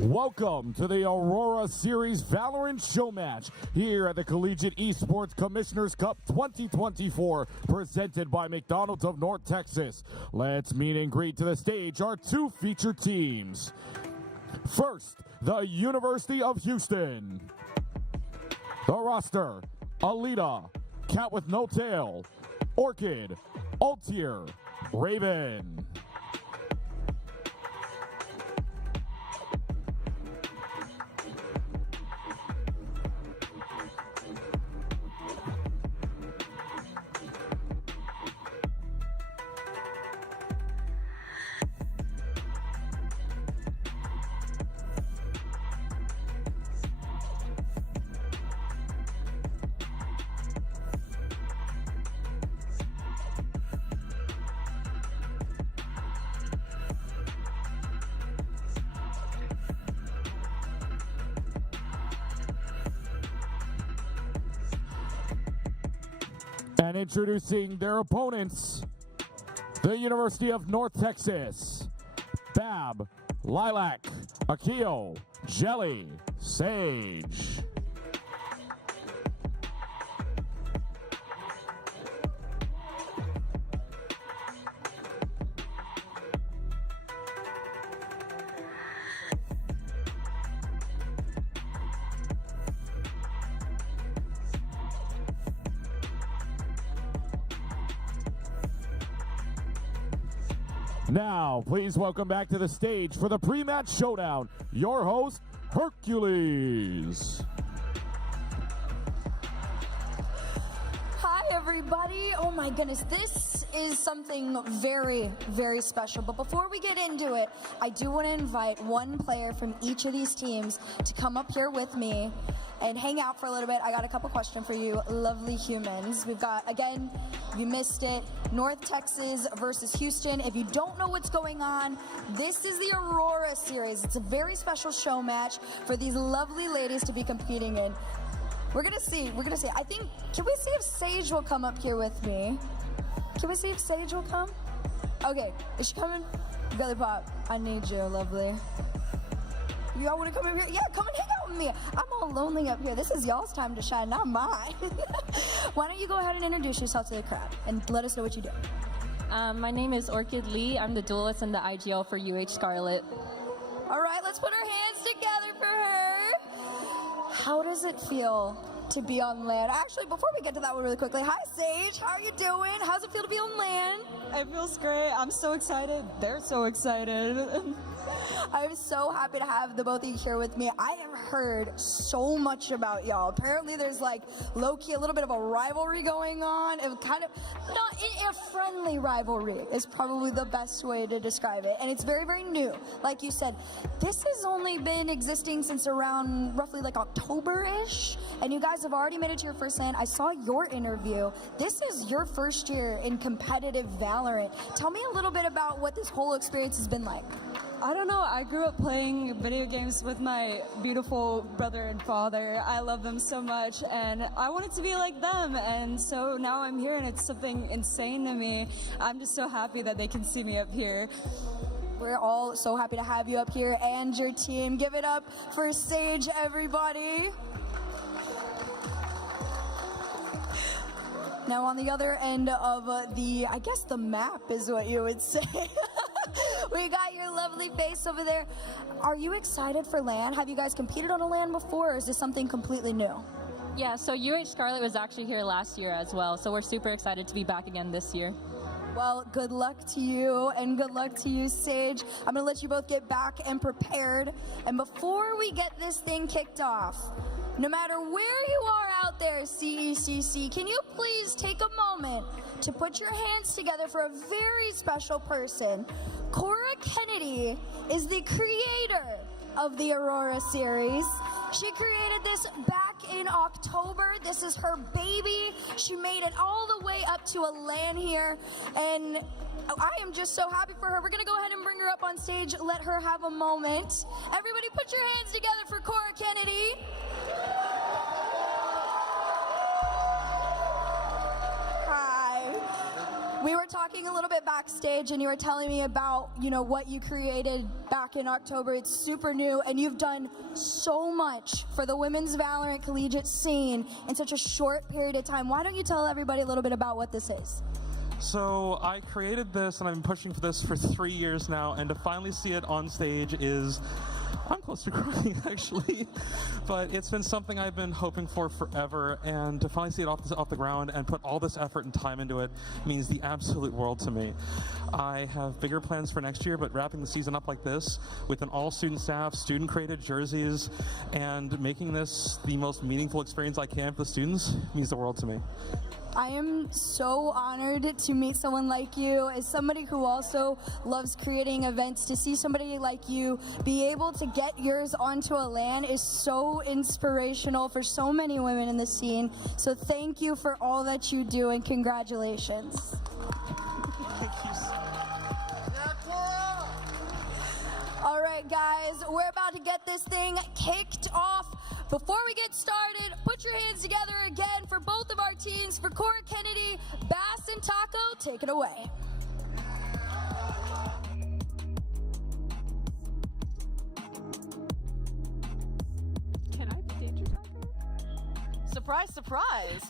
Welcome to the Aurora Series Valorant Show Match here at the Collegiate Esports Commissioner's Cup 2024, presented by McDonald's of North Texas. Let's meet and greet to the stage our two featured teams. First, the University of Houston. The roster: Alita, Cat with No Tail, Orchid, Altier, Raven. And introducing their opponents, the University of North Texas, Bab, Lilac, Akio, Jelly, Sage. Now, please welcome back to the stage for the pre-match showdown, your host, Hercules. Hi, everybody. Oh my goodness, this is something very, very special. But before we get into it, I do want to invite one player from each of these teams to come up here with me and hang out for a little bit. I got a couple questions for you, lovely humans. We've got, again, if you missed it, North Texas versus Houston. If you don't know what's going on, this is the Aurora series. It's a very special show match for these lovely ladies to be competing in. We're gonna see. I think, can we see if Sage will come up here with me? Can we see if Sage will come? Okay, is she coming? Belly Pop, I need you, lovely. You all wanna come over here? Yeah, come and hang out with me. I'm all lonely up here. This is y'all's time to shine, not mine. Why don't you go ahead and introduce yourself to the crowd and let us know what you do. My name is Orchid Lee. I'm the duelist and the IGL for UH Scarlet. All right, let's put our hands together for her. How does it feel to be on land? Actually, before we get to that one really quickly, hi Sage, how are you doing? How's it feel to be on land? It feels great. I'm so excited. They're so excited. I'm so happy to have the both of you here with me. I have heard so much about y'all. Apparently there's like low-key a little bit of a rivalry going on. It kind of, not in a friendly rivalry is probably the best way to describe it. And it's very, very new. Like you said, this has only been existing since around roughly like October-ish. And you guys have already made it to your first land. I saw your interview. This is your first year in competitive Valorant. Tell me a little bit about what this whole experience has been like. I don't know. I grew up playing video games with my beautiful brother and father. I love them so much, and I wanted to be like them. And so now I'm here, and it's something insane to me. I'm just so happy that they can see me up here. We're all so happy to have you up here and your team. Give it up for Sage, everybody. Now on the other end of I guess the map is what you would say. We got your lovely face over there. Are you excited for LAN? Have you guys competed on a LAN before, or is this something completely new? Yeah, so UH Scarlet was actually here last year as well, so we're super excited to be back again this year. Well, good luck to you, and good luck to you, Sage. I'm gonna let you both get back and prepared. And before we get this thing kicked off, no matter where you are out there, CECC, can you please take a moment to put your hands together for a very special person? Cora Kennedy is the creator of the Aurora series. She created this back in October. This is her baby. She made it all the way up to a LAN here, and I am just so happy for her. We're gonna go ahead and bring her up on stage, let her have a moment. Everybody put your hands together for Cora Kennedy. Hi. We were talking a little bit backstage, and you were telling me about, what you created back in October. It's super new, and you've done so much for the women's Valorant collegiate scene in such a short period of time. Why don't you tell everybody a little bit about what this is? So I created this, and I've been pushing for this for 3 years now, and to finally see it on stage is, I'm close to crying actually, but it's been something I've been hoping for forever, and to finally see it off the ground and put all this effort and time into it means the absolute world to me. I have bigger plans for next year, but wrapping the season up like this with an all-student staff, student-created jerseys, and making this the most meaningful experience I can for the students means the world to me. I am so honored to meet someone like you. As somebody who also loves creating events, to see somebody like you be able to get yours onto a LAN is so inspirational for so many women in the scene. So thank you for all that you do, and congratulations. Thank you so much. All right, guys, we're about to get this thing kicked off. Before we get started, put your hands together again for both of our teams. For Cora Kennedy, Bass, and Taco, take it away. Can I be Danger Taco? Surprise, surprise.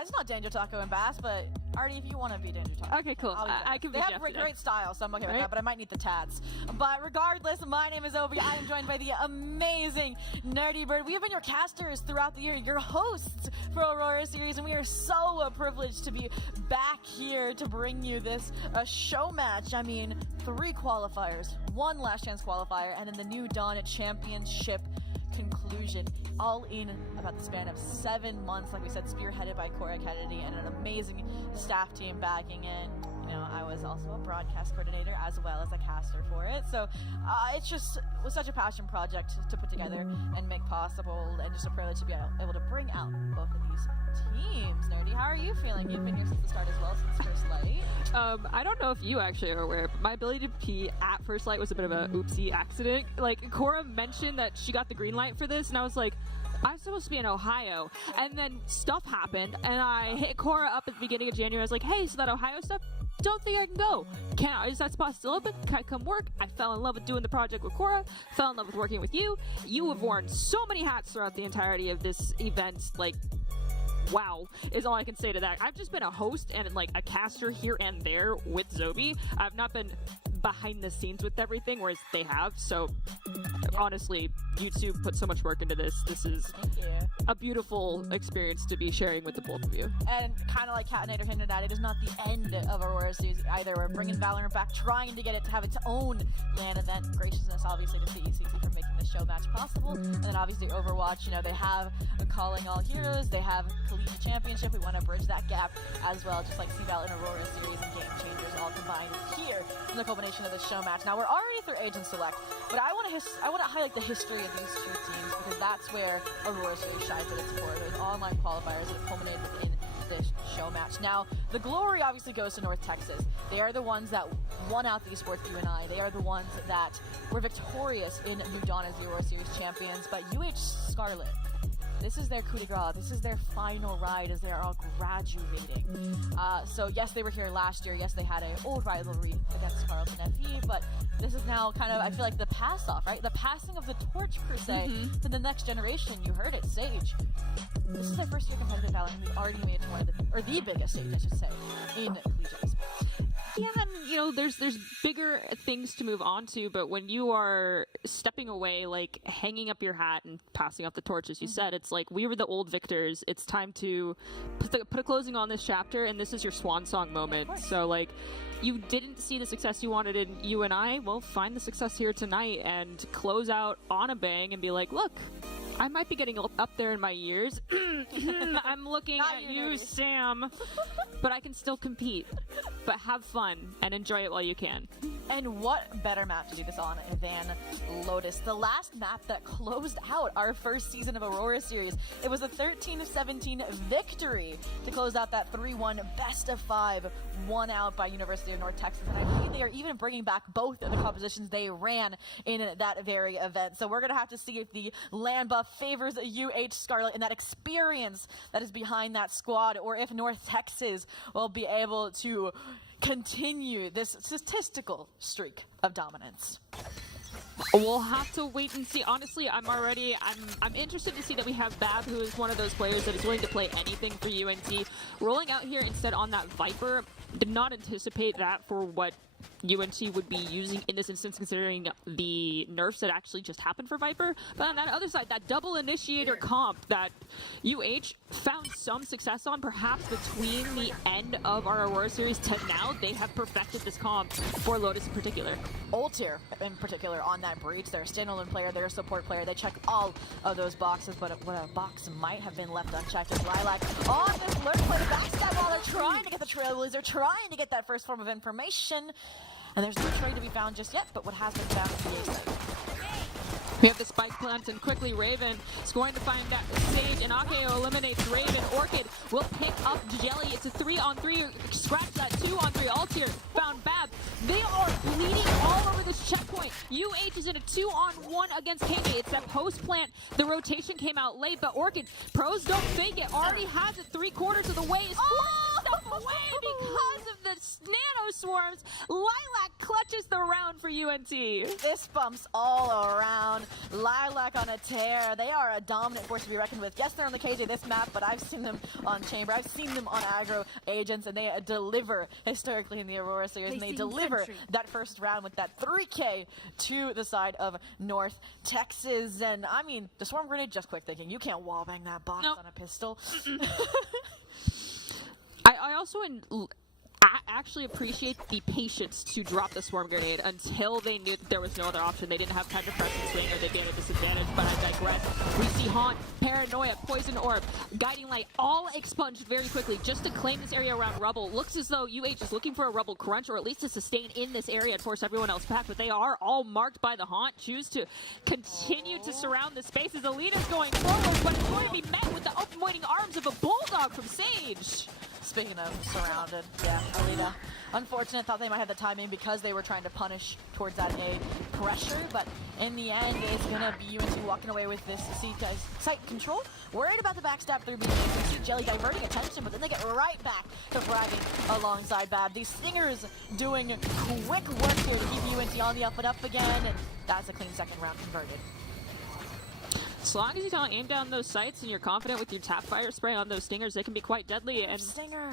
It's not Danger Taco and Bass, but Artie, if you want to be Danger Taco. Okay, cool. I can be They have Jeff great style, so I'm okay with Right? that, but I might need the tats. But regardless, my name is Obi. I am joined by the amazing Nerdy Bird. We have been your casters throughout the year, your hosts for Aurora series, and we are so privileged to be back here to bring you this show match. I mean, 3 qualifiers, 1 last chance qualifier, and then the new Dawn Championship conclusion, all in about the span of 7 months, like we said, spearheaded by Cora Kennedy and an amazing staff team backing in. I was also a broadcast coordinator as well as a caster for it, so it was such a passion project to put together and make possible, and just a privilege to be able to bring out both of these teams. Nerdy, how are you feeling? You've been here since the start as well, since First Light. I don't know if you actually are aware, but my ability to pee at First Light was a bit of a oopsie accident. Like, Cora mentioned that she got the green light for this, and I was like, I'm supposed to be in Ohio. And then stuff happened, and I hit Cora up at the beginning of January. I was like, hey, so that Ohio stuff, don't think I can go. Is that spot still open? Can I come work? I fell in love with doing the project with Cora, fell in love with working with you. You have worn so many hats throughout the entirety of this event, like, wow, is all I can say to that. I've just been a host and like a caster here and there with Zobi. I've not been behind the scenes with everything, whereas they have. So honestly, you two put so much work into this. This is a beautiful experience to be sharing with the both of you. And kind of like Catinator hinted at, it is not the end of Aurora series either. We're bringing Valorant back, trying to get it to have its own LAN event. Graciousness, obviously, to CECC for making this show match possible. And then obviously Overwatch, they have Calling All Heroes, they have Collegiate Championship. We want to bridge that gap as well, just like CVAL and Aurora series and Game Changers all combined here in the culmination of this show match. Now, we're already through Agent Select, but I want to highlight the history of these 2 teams, because that's where Aurora series shines at its core. Those online qualifiers that culminated within this show match. Now, the glory obviously goes to North Texas. They are the ones that won out the Esports UNI. They are the ones that were victorious in New Dawn as the Aurora series champions, but Scarlet, this is their coup de grace. This is their final ride as they are all graduating. So yes, they were here last year. Yes, they had an old rivalry against Carlton FE, but this is now kind of, I feel like, the pass-off, right? The passing of the torch, per se, to the next generation. You heard it, Sage. This is their first year competitive Valorant. We've already made it to one of the biggest stage, I should say, in collegiate esports. Yeah, and there's bigger things to move on to, but when you are stepping away, like hanging up your hat and passing off the torch, as you said, it's like, we were the old victors. It's time to put a closing on this chapter, and this is your swan song moment. So, like, you didn't see the success you wanted in UNI, well, find the success here tonight and close out on a bang and be like, look, I might be getting up there in my years. I'm looking at you, Sam. But I can still compete. But have fun and enjoy it while you can. And what better map to do this on than Lotus, the last map that closed out our first season of Aurora series. It was a 13-17 victory to close out that 3-1 best of 5, won out by University of North Texas. And I believe they are even bringing back both of the compositions they ran in that very event. So we're going to have to see if the land buff favors Scarlet and that experience that is behind that squad, or if North Texas will be able to continue this statistical streak of dominance. We'll have to wait and see. Honestly, I'm interested to see that we have Bab, who is one of those players that is willing to play anything for UNT. Rolling out here instead on that Viper, did not anticipate that for what UNT would be using in this instance, considering the nerfs that actually just happened for Viper. But on that other side, that double initiator comp that found some success on, perhaps between the end of our Aurora series to now, they have perfected this comp for Lotus in particular. Ultir in particular on that breach. They're a standalone player, they're a support player. They check all of those boxes, but what a box might have been left unchecked is Lilac on this lurk play to backstab while they're trying to get the trailblazers, they're trying to get that first form of information. And there's no trade to be found just yet, but what has been found is the A side. We have the spike plant, and quickly Raven is going to find that Sage, and Akeo eliminates Raven. Orchid will pick up Jelly. It's a 3-on-3. Scratch that 2-on-3. Altier found Bab. They are bleeding all over this checkpoint. UH is in a 2-on-1 against KJ. It's that post plant. The rotation came out late, but Orchid, pros don't fake it. Already has it 3/4 of the way. Is forcing stuff away because of the nano swarms. Lilac clutches the round for UNT. Fist bumps all around. Lilac on a tear. They are a dominant force to be reckoned with. Yes, they're on the KJ this map, but I've seen them on Chamber. I've seen them on aggro agents, and they deliver historically in the Aurora series, and they deliver that first round with that 3K to the side of North Texas. And I mean, the swarm grenade, just quick thinking, you can't wallbang that box on a pistol. I also actually appreciate the patience to drop the swarm grenade until they knew that there was no other option. They didn't have time to press and swing, or they'd be at a disadvantage, but I digress. We see Haunt, Paranoia, Poison Orb, Guiding Light, all expunged very quickly just to claim this area around Rubble. Looks as though UH is looking for a Rubble crunch, or at least to sustain in this area and force everyone else back, but they are all marked by the Haunt. Choose to continue to surround the space as Alita's going forward, but it's going to be met with the open-waiting arms of a Bulldog from Sage. Speaking of surrounded, yeah, Alita. Unfortunate, thought they might have the timing because they were trying to punish towards that A pressure, but in the end, it's going to be UNT walking away with this site control. Worried about the backstab through B. You see Jelly diverting attention, but then they get right back to fragging alongside Bab. These Stingers doing quick work here to keep UNT on the up and up again, and that's a clean second round converted. As long as you don't aim down those sights and you're confident with your tap fire spray on those Stingers, they can be quite deadly. And Stinger.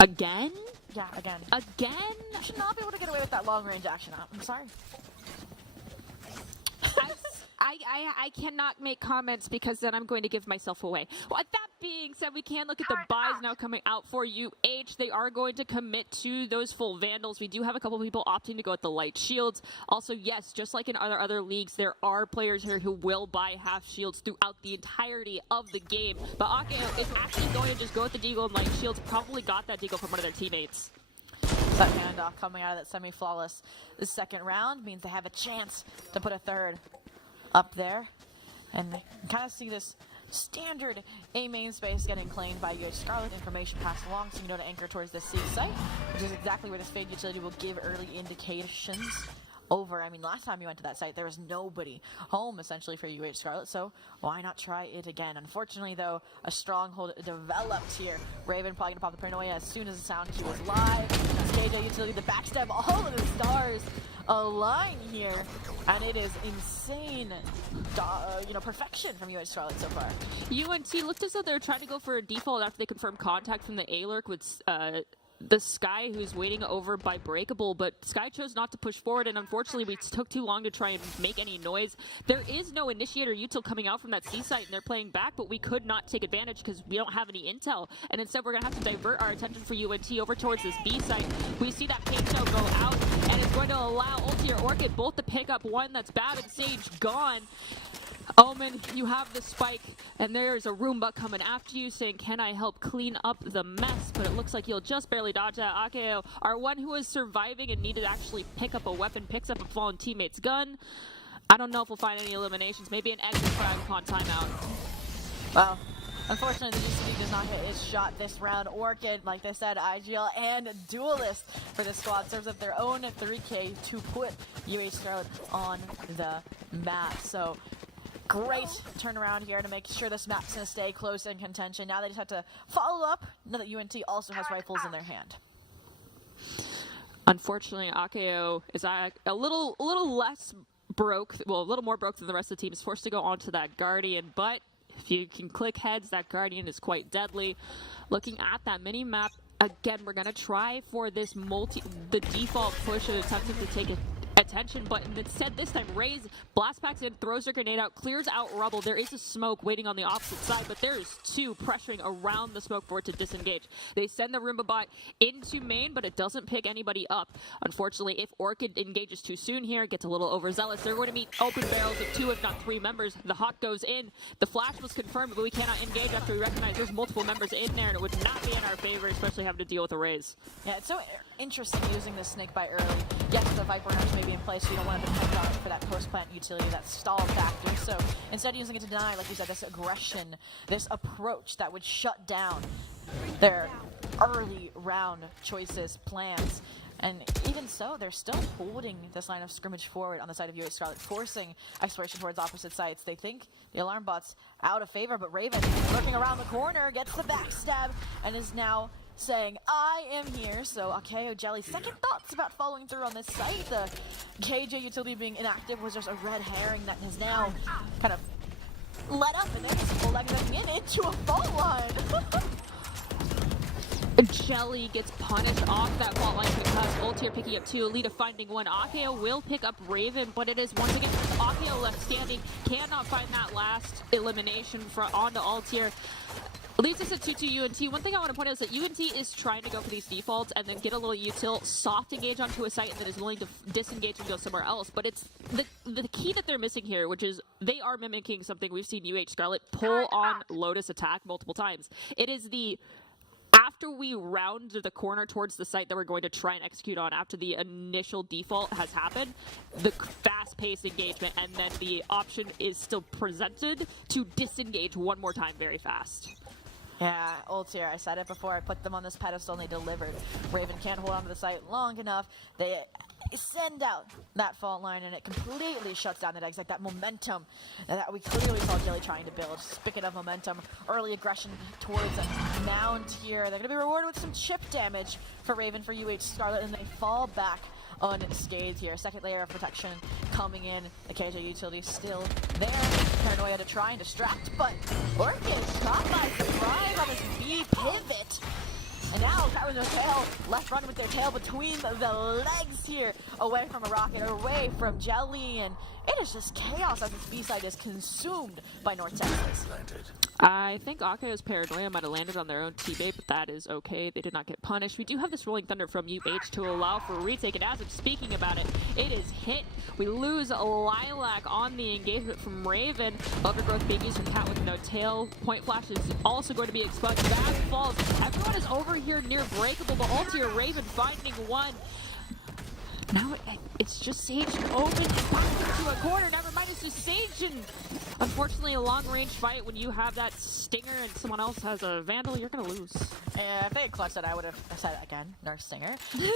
Again? Yeah, again. Again? You should not be able to get away with that long range action. I'm sorry. I cannot make comments because then I'm going to give myself away. Well, that being said, we can look at the buys now coming out for UH. They are going to commit to those full Vandals. We do have a couple people opting to go with the light shields. Also, yes, just like in other leagues, there are players here who will buy half shields throughout the entirety of the game. But Akeo is actually going to just go with the deagle and light shields. Probably got that deagle from one of their teammates. That handoff coming out of that semi-flawless second round means they have a chance to put a third up there, and they can kind of see this standard A main space getting claimed by UH Scarlet. Information passed along, so you know to anchor towards the C site, which is exactly where this Fade utility will give early indications over. I mean, last time you went to that site, there was nobody home, essentially, for UH Scarlet, so why not try it again? Unfortunately, though, a stronghold developed here. Raven probably going to pop the Paranoia as soon as the sound cue is live. That's KJ utility, the backstab, all of the stars align here, and it is insane, perfection from UH Scarlet so far. UNT looked as though they were trying to go for a default after they confirmed contact from the A-Lurk with the Sky, who's waiting over by Breakable, but Sky chose not to push forward, and unfortunately we took too long to try and make any noise. There is no initiator util coming out from that C site, and they're playing back, but we could not take advantage because we don't have any intel, and instead we're going to have to divert our attention for UNT over towards this B site. We see that pink shell go out, and it's going to allow Ulti or Orchid both to pick up one. That's Bab and Sage gone. Omen, you have the spike, and there's a Roomba coming after you saying, can I help clean up the mess? But it looks like you'll just barely dodge that. Akeo, our one who is surviving and needed to actually pick up a weapon, picks up a fallen teammate's gun. I don't know if we'll find any eliminations. Maybe an exit frag upon timeout. Well, Unfortunately, the UCD does not hit his shot this round. Orchid, like they said, IGL and Duelist for the squad serves up their own 3K to put UH Scarlet on the map. So great turnaround here to make sure this map's going to stay close in contention. Now they just have to follow up, now that UNT also has rifles in their hand. Unfortunately, Akeo is a little less broke, well, a little more broke than the rest of the team. Is forced to go onto that Guardian, but if you can click heads, that Guardian is quite deadly. Looking at that mini map, again, we're gonna try for this the default push and attempting to take attention, but instead this time Raze blast packs in, throws her grenade out, clears out rubble. There is a smoke waiting on the opposite side, but there's two pressuring around the smoke for it to disengage. They send the Roomba bot into main, but it doesn't pick anybody up. Unfortunately, if Orchid engages too soon here, gets a little overzealous, they're going to meet open barrels of 2 if not 3 members. The hawk goes in, the flash was confirmed, but we cannot engage after we recognize there's multiple members in there, and it would not be in our favor, especially having to deal with a Raze. Yeah, it's so interesting using the snake bite early. Yes, the Viper Nurse may be in place, so you don't want to depend on it for that post-plant utility, that stall factor. So instead using it to deny, like you said, this aggression, this approach that would shut down their early round choices, plans. And even so, they're still holding this line of scrimmage forward on the side of UH Scarlet, forcing exploration towards opposite sites. They think the alarm bot's out of favor, but Raven, lurking around the corner, gets the backstab and is now saying, I am here. So Akeo Jelly, second thoughts about following through on this site. The KJ utility being inactive was just a red herring that has now kind of let up, and they're just full legging in into a fault line. Jelly gets punished off that fault line because Ultier picking up 2, Alita finding 1. Akeo will pick up Raven, but it is once again Akeo left standing, cannot find that last elimination onto Ultier. Leads us to 2-2 UNT. One thing I want to point out is that UNT is trying to go for these defaults and then get a little util, soft engage onto a site that is willing to disengage and go somewhere else. But it's the key that they're missing here, which is they are mimicking something we've seen UH Scarlet pull on Lotus attack multiple times. It is the after we round the corner towards the site that we're going to try and execute on after the initial default has happened, the fast-paced engagement, and then the option is still presented to disengage one more time very fast. Yeah, Ultier, I said it before, I put them on this pedestal and they delivered. Raven can't hold on to the site long enough. They send out that fault line and it completely shuts down that exec, that momentum that we clearly saw Jelly trying to build. Spigot of momentum, early aggression towards a mound here. They're going to be rewarded with some chip damage for Raven for UH Scarlet, and they fall back unscathed here. Second layer of protection coming in. The KJ utility still there. Paranoia to try and distract, but Orchid is caught by surprise on his B pivot. And now Cat with no tail, left run with their tail between the legs here, away from a rocket, away from Jelly, and it is just chaos as this B-side is consumed by North Texas. I think Akeo's Paranoia might have landed on their own teammate, but that is okay. They did not get punished. We do have this Rolling Thunder from UH to allow for a retake, and as I'm speaking about it, it is hit. We lose Lilac on the engagement from Raven. Overgrowth being used from Cat with no tail. Point Flash is also going to be exposed. Bad falls. Everyone is over here near breakable, but Ultier Raven finding 1. Now it's just Sage open back into a corner. Never mind, it's just Sage, and unfortunately a long-range fight when you have that Stinger and someone else has a Vandal, you're gonna lose. Yeah, if they had clutched that, I would have said again, Nurse Stinger. But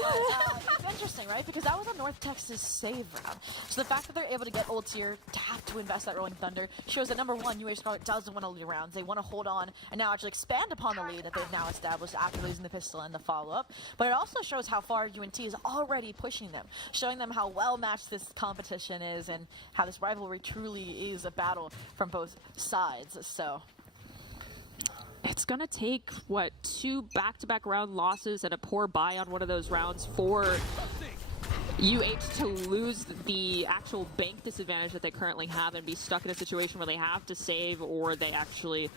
it's interesting, right? Because that was a North Texas save round. So the fact that they're able to get Ultier to have to invest that Rolling Thunder shows that number one, UH Scarlet doesn't want to lead rounds. They want to hold on and now actually expand upon the lead that they've now established after losing the pistol and the follow-up. But it also shows how far UNT is already pushing them, showing them how well-matched this competition is and how this rivalry truly is a battle from both sides. So it's gonna take, what, 2 back-to-back round losses and a poor buy on one of those rounds for UH to lose the actual bank disadvantage that they currently have and be stuck in a situation where they have to save or they actually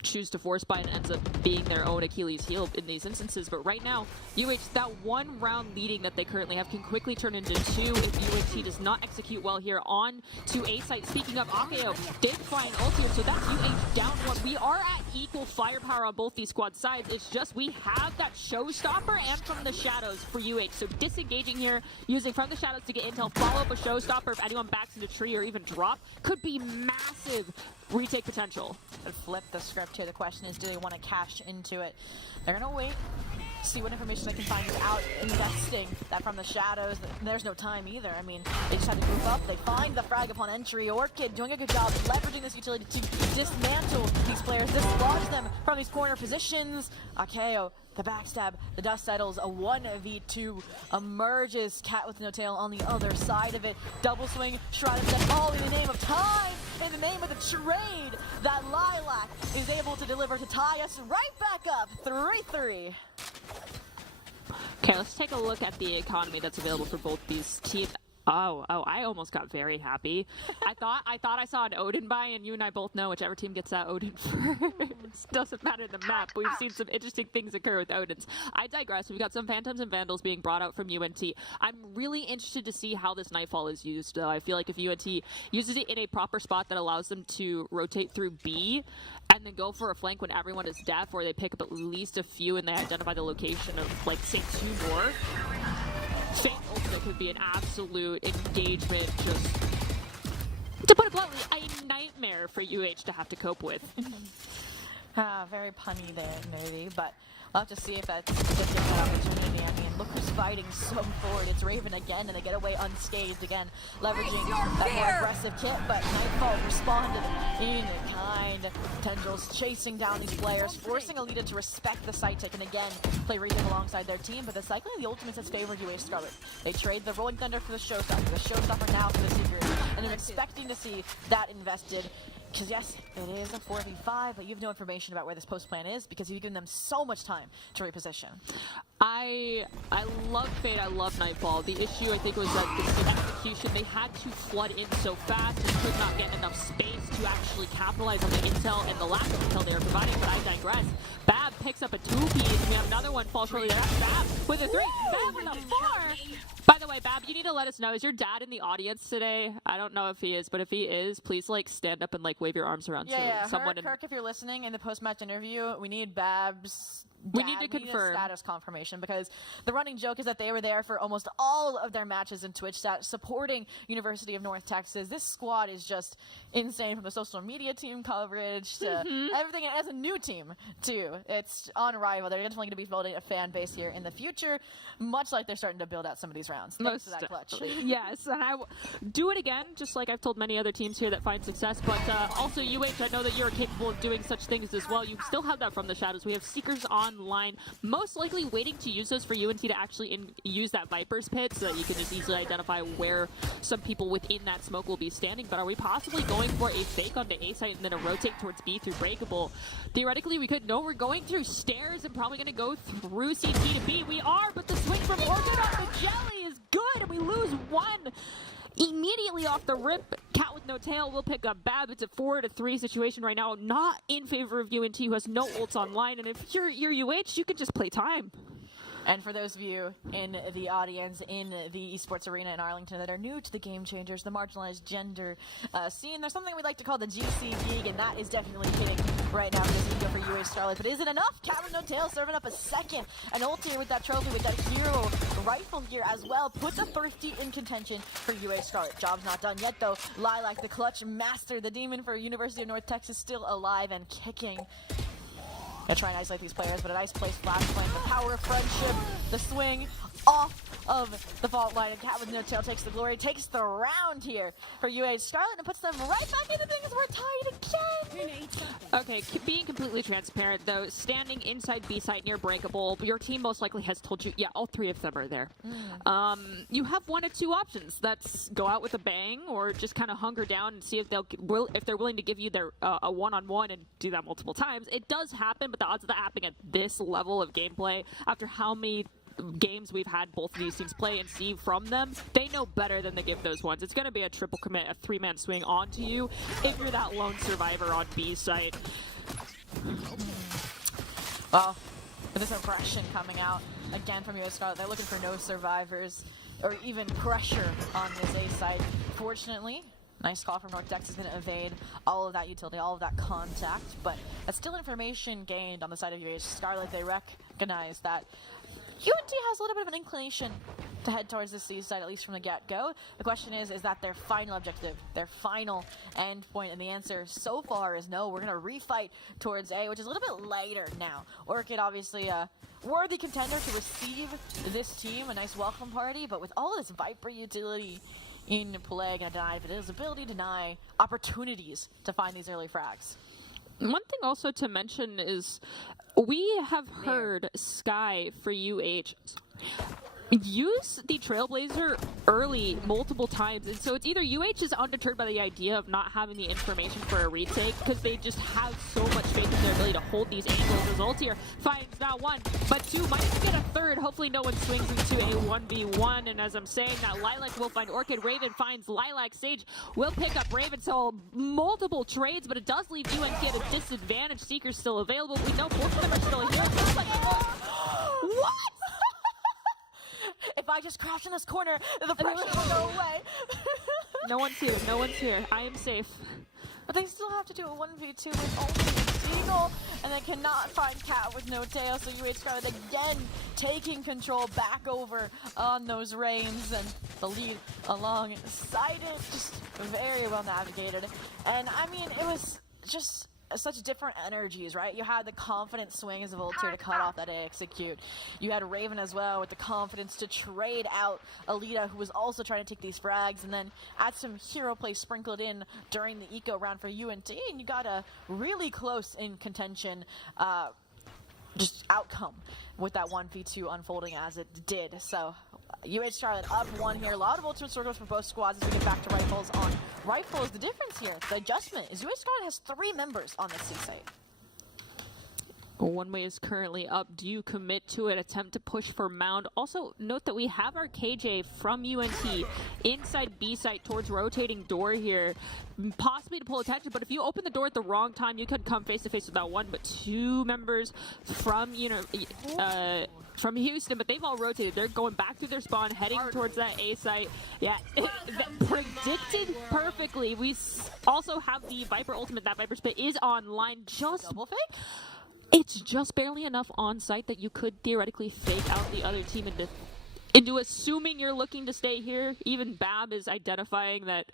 choose to force buy and ends up being their own Achilles heel in these instances. But right now, UH, that 1 round leading that they currently have can quickly turn into 2 if UH does not execute well here on to A site. Speaking of Akeo, did find Ultier, so that's UH down 1. We are at equal firepower on both these squad sides. It's just we have that showstopper and from the shadows for UH. So disengaging here, using from the shadows to get intel, follow up a showstopper if anyone backs into tree or even drop, could be massive retake potential. But flip the script here. The question is, do they want to cash into it? They're going to wait, see what information they can find without investing that from the shadows. There's no time either. I mean, they just had to move up. They find the frag upon entry. Orchid doing a good job leveraging this utility to dismantle these players, dislodge them from these corner positions. Akeo, the backstab, the dust settles, a 1v2 emerges. Cat with no tail on the other side of it. Double swing, shroud of death, all in the name of time, in the name of the trade that Lilac is able to deliver to tie us right back up 3-3. Okay, let's take a look at the economy that's available for both these teams. Oh, I almost got very happy. I thought I saw an Odin buy, and you and I both know whichever team gets that Odin first. Doesn't matter the map. We've seen some interesting things occur with Odins. I digress. We've got some Phantoms and Vandals being brought out from UNT. I'm really interested to see how this Nightfall is used, though. I feel like if UNT uses it in a proper spot that allows them to rotate through B and then go for a flank when everyone is deaf, or they pick up at least a few and they identify the location of, like, say, 2 more, Fate Ultimate could be an absolute engagement, just, to put it bluntly, a nightmare for UH to have to cope with. Very punny there, Nerdy, but we'll have to see if that's a different opportunity. I mean, look who's fighting so forward. It's Raven again, and they get away unscathed again, leveraging that more aggressive kit, but Nightfall responded in kind. Tendrils chasing down these players, forcing Alita to respect the site take and again play Raven alongside their team, but the cycling of the ultimates has favored UA Scarlet. They trade the Rolling Thunder for the Showstopper now for the Secret, and they're expecting to see that invested. Because yes, it is a 4v5, but you have no information about where this post plan is because you've given them so much time to reposition. I love Fate, I love Nightfall. The issue, I think, was that the execution, they had to flood in so fast and could not get enough space to actually capitalize on the intel and the lack of intel they were providing, but I digress. Bab picks up a 2-piece, we have another one fall shortly there. Bab with a 3, Bab with a 4! By the way, Bab, you need to let us know, is your dad in the audience today? I don't know if he is, but if he is, please, like, stand up and, like, wave your arms around. Yeah, so someone Kirk, if you're listening in the post-match interview, we need Bab's we need to confirm status confirmation, because the running joke is that they were there for almost all of their matches in Twitch stat supporting University of North Texas. This squad is just insane, from the social media team coverage to everything. And as a new team too, it's unrivaled. They're definitely going to be building a fan base here in the future, much like they're starting to build out some of these rounds. Thanks to that clutch. Yes, and I do it again, just like I've told many other teams here that find success, but also UH, I know that you're capable of doing such things as well. You still have that from the shadows. We have Seekers online, most likely waiting to use those for UNT to actually use that Viper's pit so that you can just easily identify where some people within that smoke will be standing. But are we possibly going for a fake onto A site and then a rotate towards B through Breakable? Theoretically, we could. No, we're going through stairs and probably going to go through CT to B. We are, but the swing from Orchid on the Jelly is good, and we lose 1. Immediately off the rip, Cat with no tail will pick up Bab. It's a 4-3 situation right now, not in favor of UNT, who has no ults online. And if you're UH, you can just play time. And for those of you in the audience in the esports arena in Arlington that are new to the Game Changers, the marginalized gender scene, there's something we like to call the GC Geek, and that is definitely hitting right now for this video for UA Scarlet. But is it enough? Cat with no tail serving up a second. An ult here with that trophy, with that hero rifle here as well. Puts a Thrifty in contention for UA Scarlet. Job's not done yet, though. Lilac, the clutch master, the demon for University of North Texas, still alive and kicking. Gonna try and isolate these players, but a nice place flash playing the power of friendship, the swing off of the fault line, and Cat with no tail takes the glory, takes the round here for UA Scarlet and puts them right back into things. We're tied again. Okay, being completely transparent though, standing inside B site near Breakable, your team most likely has told you, yeah, all 3 of them are there. You have 1 of 2 options. That's go out with a bang, or just kind of hunker down and see if they're willing to give you their a one-on-one and do that multiple times. It does happen, but the odds of that happening at this level of gameplay, after how many games we've had both of these teams play and see from them, they know better than to give those ones. It's going to be a triple commit, a 3-man swing onto you if you're that lone survivor on B site. Well, with this aggression coming out again from US Scarlet, they're looking for no survivors or even pressure on this A site. Fortunately, nice call from North Texas, going to evade all of that utility, all of that contact, but that's still information gained on the side of US Scarlet. They recognize that UNT has a little bit of an inclination to head towards the C side, at least from the get-go. The question is that their final objective, their final end point? And the answer so far is no. We're going to refight towards A, which is a little bit later now. Orchid, obviously, worthy contender to receive this team, a nice welcome party, but with all this Viper utility in play, gonna deny his ability, deny opportunities to find these early frags. One thing also to mention is we have heard Sky for UH use the Trailblazer early multiple times, and so it's either UH is undeterred by the idea of not having the information for a retake because they just have so much faith in their ability to hold these angles. Result here finds not one but two, might get a third. Hopefully no one swings into a 1v1, and as I'm saying, that Lilac will find Orchid, Raven finds Lilac, Sage will pick up Raven, so multiple trades, but it does leave UNT at a disadvantage. Seeker's still available. We know both of them are still here. What? If I just crouch in this corner, the pressure will go away. No one's here. No one's here. I am safe. But they still have to do a 1v2 with only Seagull, and they cannot find Cat with no tail, so UH Scarlet again taking control back over on those reins, and the lead alongside it, just very well navigated. And I mean, it was just such different energies, right? You had the confident swings of Voltaire to cut off that execute. You had Raven as well with the confidence to trade out Alita, who was also trying to take these frags, and then add some hero play sprinkled in during the eco round for UNT, and you got a really close in contention just outcome with that 1v2 unfolding as it did. So UH Charlotte up one here. A lot of ultimate circles for both squads as we get back to Rifles on Rifles. The difference here, the adjustment, is UH Charlotte has 3 members on the C site. One way is currently up. Do you commit to an attempt to push for Mound? Also, note that we have our KJ from UNT inside B site towards rotating door here, possibly to pull attention, but if you open the door at the wrong time, you could come face to face with not one, but 2 members from from Houston, but they've all rotated. They're going back through their spawn, heading towards that A site. Yeah, predicted perfectly. We also have the Viper ultimate. That Viper spit is online. Just double fake? It's just barely enough on site that you could theoretically fake out the other team into assuming you're looking to stay here. Even Bab is identifying that,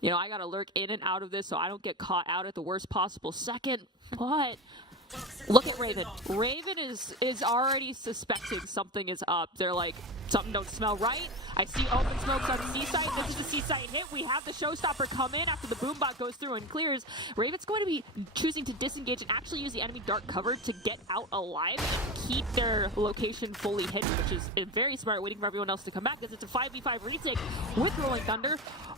you know, I gotta lurk in and out of this so I don't get caught out at the worst possible second. But look at Raven. Raven is already suspecting something is up. They're like, something don't smell right. I see open smokes on C side. This is the C side hit. We have the showstopper come in after the boombot goes through and clears. Raven's going to be choosing to disengage and actually use the enemy dark cover to get out alive and keep their location fully hidden, which is very smart, waiting for everyone else to come back, because it's a 5v5 retake with Rolling Thunder,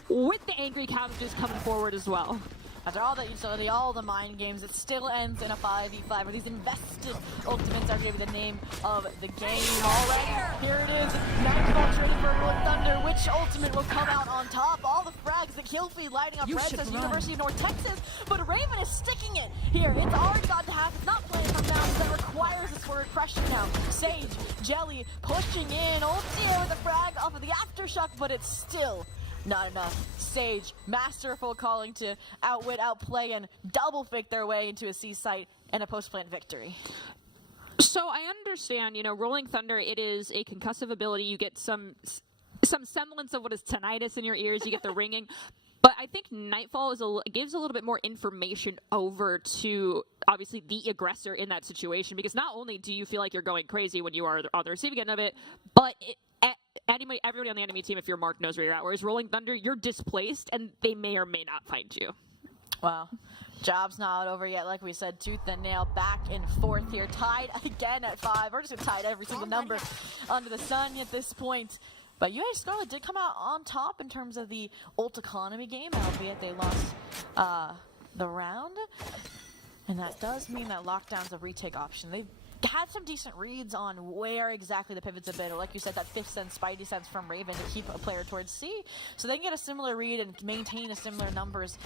with the angry cabbages coming forward as well. After all that utility, all the mind games, it still ends in a 5v5 where these invested ultimates are going to be the name of the game. Already, here it is. Nightfall trading for Rolling Thunder. Which ultimate will come out on top? All the frags, the kill feed lighting up red says University of North Texas, but Raven is sticking it here. It's already got to happen. It's not playing from down, so that requires this forward pressure now. Sage, Jelly pushing in. Ultier with a frag off of the aftershock, but it's still not enough. Sage, masterful calling to outwit, outplay, and double fake their way into a C site and a post-plant victory. So I understand, you know, Rolling Thunder, it is a concussive ability. You get some semblance of what is tinnitus in your ears. You get the ringing. But I think Nightfall gives a little bit more information over to, obviously, the aggressor in that situation. Because not only do you feel like you're going crazy when you are on the receiving end of it, but everybody on the enemy team, if you're Mark, knows where you're at. Whereas Rolling Thunder, you're displaced, and they may or may not find you. Well, job's not over yet. Like we said, tooth and nail back and forth here. Tied again at 5. We're just going to tie every single number under the sun at this point. But UH Scarlet did come out on top in terms of the ult economy game, albeit they lost the round. And that does mean that Lockdown's a retake option. They've had some decent reads on where exactly the pivots have been, or like you said, that 5th sense, Spidey sense from Raven to keep a player towards C, so they can get a similar read and maintain a similar numbers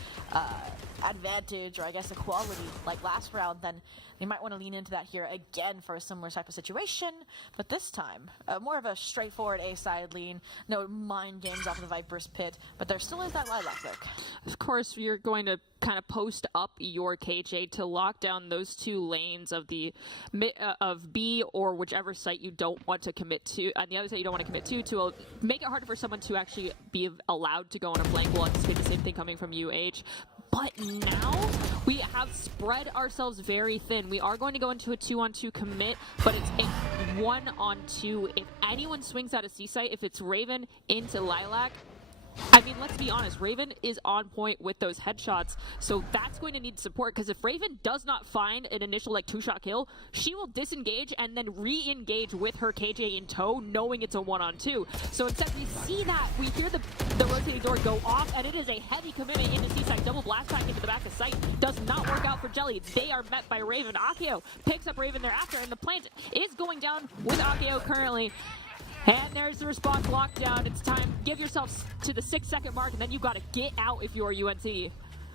advantage, or I guess equality, like last round. Then You might want to lean into that here again for a similar type of situation, but this time, more of a straightforward A-side lean, no mind games off the Viper's pit, but there still is that Lilac pick. Of course, you're going to kind of post up your KJ to lock down those 2 lanes of the of B or whichever site you don't want to commit to, and the other site you don't want to commit to make it harder for someone to actually be allowed to go on a flank. We'll anticipate the same thing coming from UH. But now we have spread ourselves very thin. We are going to go into a 2-on-2 commit, but it's a 1-on-2. If anyone swings out a C site, if it's Raven into Lilac, I mean, let's be honest, Raven is on point with those headshots, so that's going to need support, because if Raven does not find an initial, like, 2-shot kill, she will disengage and then re-engage with her KJ in tow, knowing it's a 1-on-2. So instead, we see that, we hear the rotating door go off, and it is a heavy commitment into C-side. Double blast back into the back of sight. Does not work out for Jelly. They are met by Raven. Akio picks up Raven thereafter, and the plant is going down with Akio currently. And there's the response lockdown. It's time. Give yourself to the 6-second mark, and then you've got to get out if you're UNT.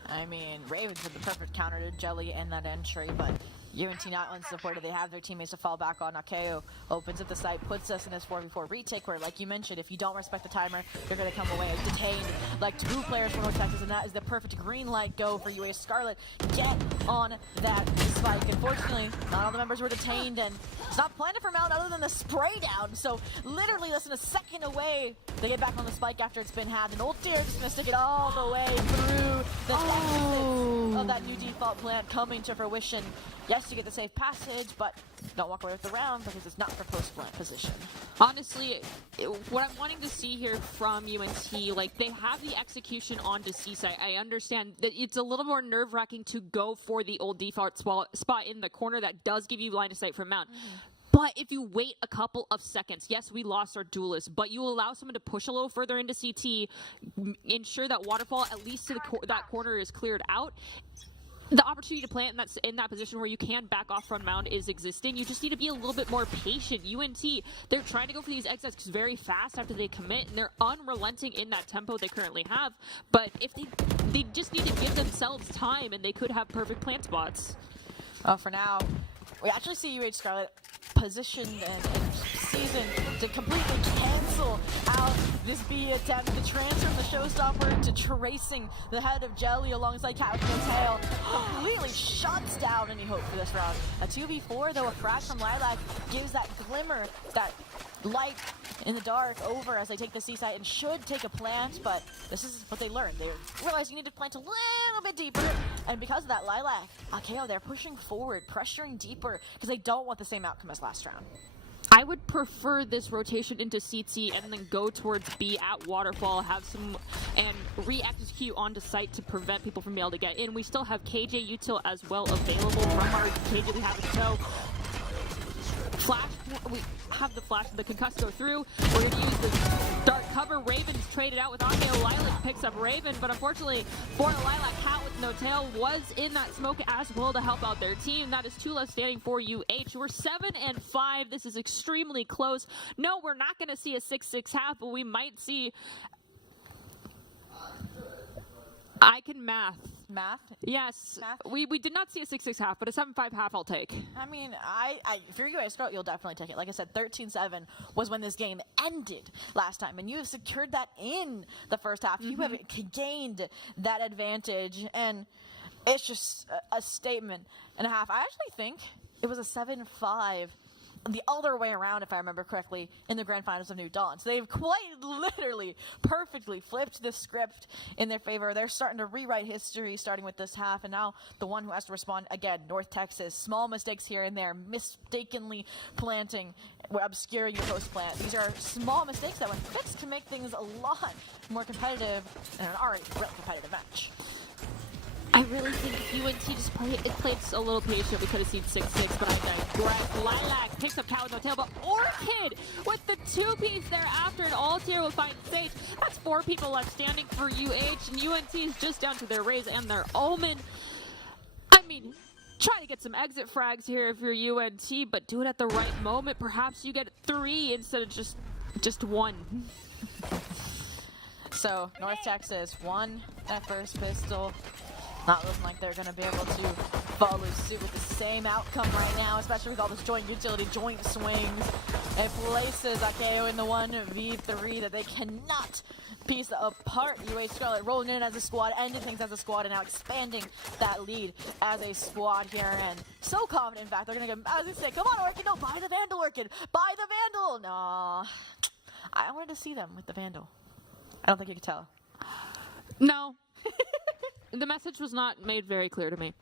I mean, Ravens with the perfect counter to Jelly in that entry, but UNT not unsupported. They have their teammates to fall back on. Akeo opens up the site, puts us in this 4v4 retake where, like you mentioned, if you don't respect the timer, you're going to come away detained like 2 players from North Texas, and that is the perfect green light go for UA Scarlet. Get on that spike. Unfortunately, not all the members were detained, and it's not planted for Mount other than the spray down, so literally less than a second away, they get back on the spike after it's been had, and Old Deer just going to stick it all the way through the exits of that new default plant coming to fruition. Yes, you get the safe passage, but don't walk away with the round because it's not for post-plant position. Honestly, what I'm wanting to see here from UNT, like, they have the execution onto C-side. I understand that it's a little more nerve-wracking to go for the old default spot in the corner that does give you line of sight from Mount. But if you wait a couple of seconds, yes, we lost our duelist, but you allow someone to push a little further into CT, ensure that Waterfall, at least to that corner, is cleared out. The opportunity to plant in that position where you can back off from Mound is existing. You just need to be a little bit more patient. UNT, they're trying to go for these exits very fast after they commit, and they're unrelenting in that tempo they currently have. But if they just need to give themselves time, and they could have perfect plant spots. For now, we actually see UH Scarlet positioned and seasoned to completely cancel out this B attempt to transfer the showstopper to tracing the head of Jelly alongside Cat with no tail. Completely shuts down any hope for this round. A 2v4, though, a crash from Lilac gives that glimmer, that light in the dark over as they take the C site and should take a plant, but this is what they learned. They realized you need to plant a little bit deeper, and because of that, Lilac, Akeo, they're pushing forward, pressuring deeper, because they don't want the same outcome as last round. I would prefer this rotation into CT and then go towards B at Waterfall, have some, and re-execute onto site to prevent people from being able to get in. We still have KJ Util as well available from our KJ we have in tow. Flash, we have the flash, the concuss go through. We're going to use the dark cover. Raven's traded out with Akeo. Lilac picks up Raven, but unfortunately for Lilac, Cat with no tail was in that smoke as well to help out their team. That is 2 left standing for UH. We're 7-5. This is extremely close. No, we're not going to see a 6-6 half, but we might see... I can math. Math? Yes. Math? We did not see a 6-6 half, but a 7-5 half I'll take. I mean, if you're US Scarlet, you'll definitely take it. Like I said, 13-7 was when this game ended last time, and you have secured that in the first half. You have gained that advantage, and it's just a statement and a half. I actually think it was a 7-5 the other way around, if I remember correctly, in the grand finals of New Dawn. So they've quite literally perfectly flipped the script in their favor. They're starting to rewrite history starting with this half, and now the one who has to respond, again, North Texas. Small mistakes here and there, mistakenly planting, obscuring your post plant. These are small mistakes that when fixed can make things a lot more competitive in an already really competitive match. I really think if UNT just played a little patient, we could have seen 6-6, but I digress. Lilac picks up Cat with no tail, but Orchid with the 2-piece thereafter, and Altier will find Sage. That's 4 people left standing for UH, and UNT is just down to their Raze and their Omen. I mean, try to get some exit frags here if you're UNT, but do it at the right moment. Perhaps you get 3 instead of just 1. So, North Texas, 1 at first pistol. not looking like they're going to be able to follow suit with the same outcome right now, especially with all this joint utility, joint swings. It places Akeo in the 1v3 that they cannot piece apart. UA Scarlet rolling in as a squad, ending things as a squad, and now expanding that lead as a squad here. And so confident, in fact, they're going to go, as they say, come on, Orchid, no, buy the Vandal, Orchid, buy the Vandal. No, I wanted to see them with the Vandal. I don't think you could tell. No. The message was not made very clear to me.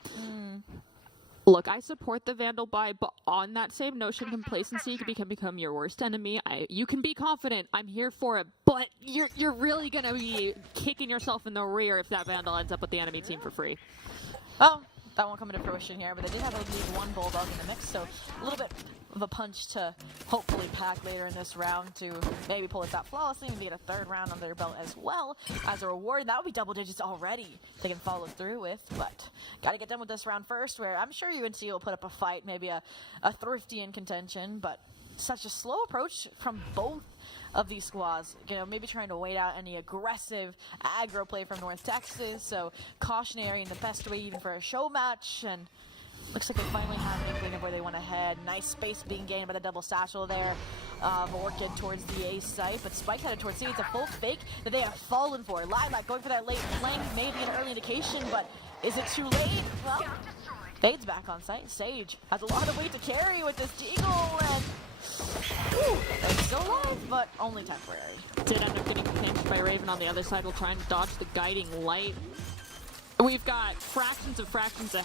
Look, I support the Vandal buy, but on that same notion, complacency can become your worst enemy. You can be confident, I'm here for it, but you're really going to be kicking yourself in the rear if that Vandal ends up with the enemy team for free. Oh, that won't come into fruition here, but they did have a lead 1 Bulldog in the mix, so a little bit of a punch to hopefully pack later in this round to maybe pull this out flawlessly, maybe get a 3rd round under their belt as well as a reward. That would be double digits already they can follow through with, but got to get done with this round first, where I'm sure UNC will put up a fight, maybe a Thrifty in contention, but such a slow approach from both of these squads, maybe trying to wait out any aggressive aggro play from North Texas, so cautionary in the best way even for a show match, and looks like they finally have an inkling of where they want to head. Nice space being gained by the double satchel there of Orchid towards the A site, but Spike's headed towards C. It's a full fake that they have fallen for. Lilac going for that late flank, maybe an early indication, but is it too late? Well, Fade's back on site. Sage has a lot of weight to carry with this Deagle, and they're still alive, but only temporary. Did end up getting pinched by Raven on the other side while trying to dodge the guiding light. We've got fractions of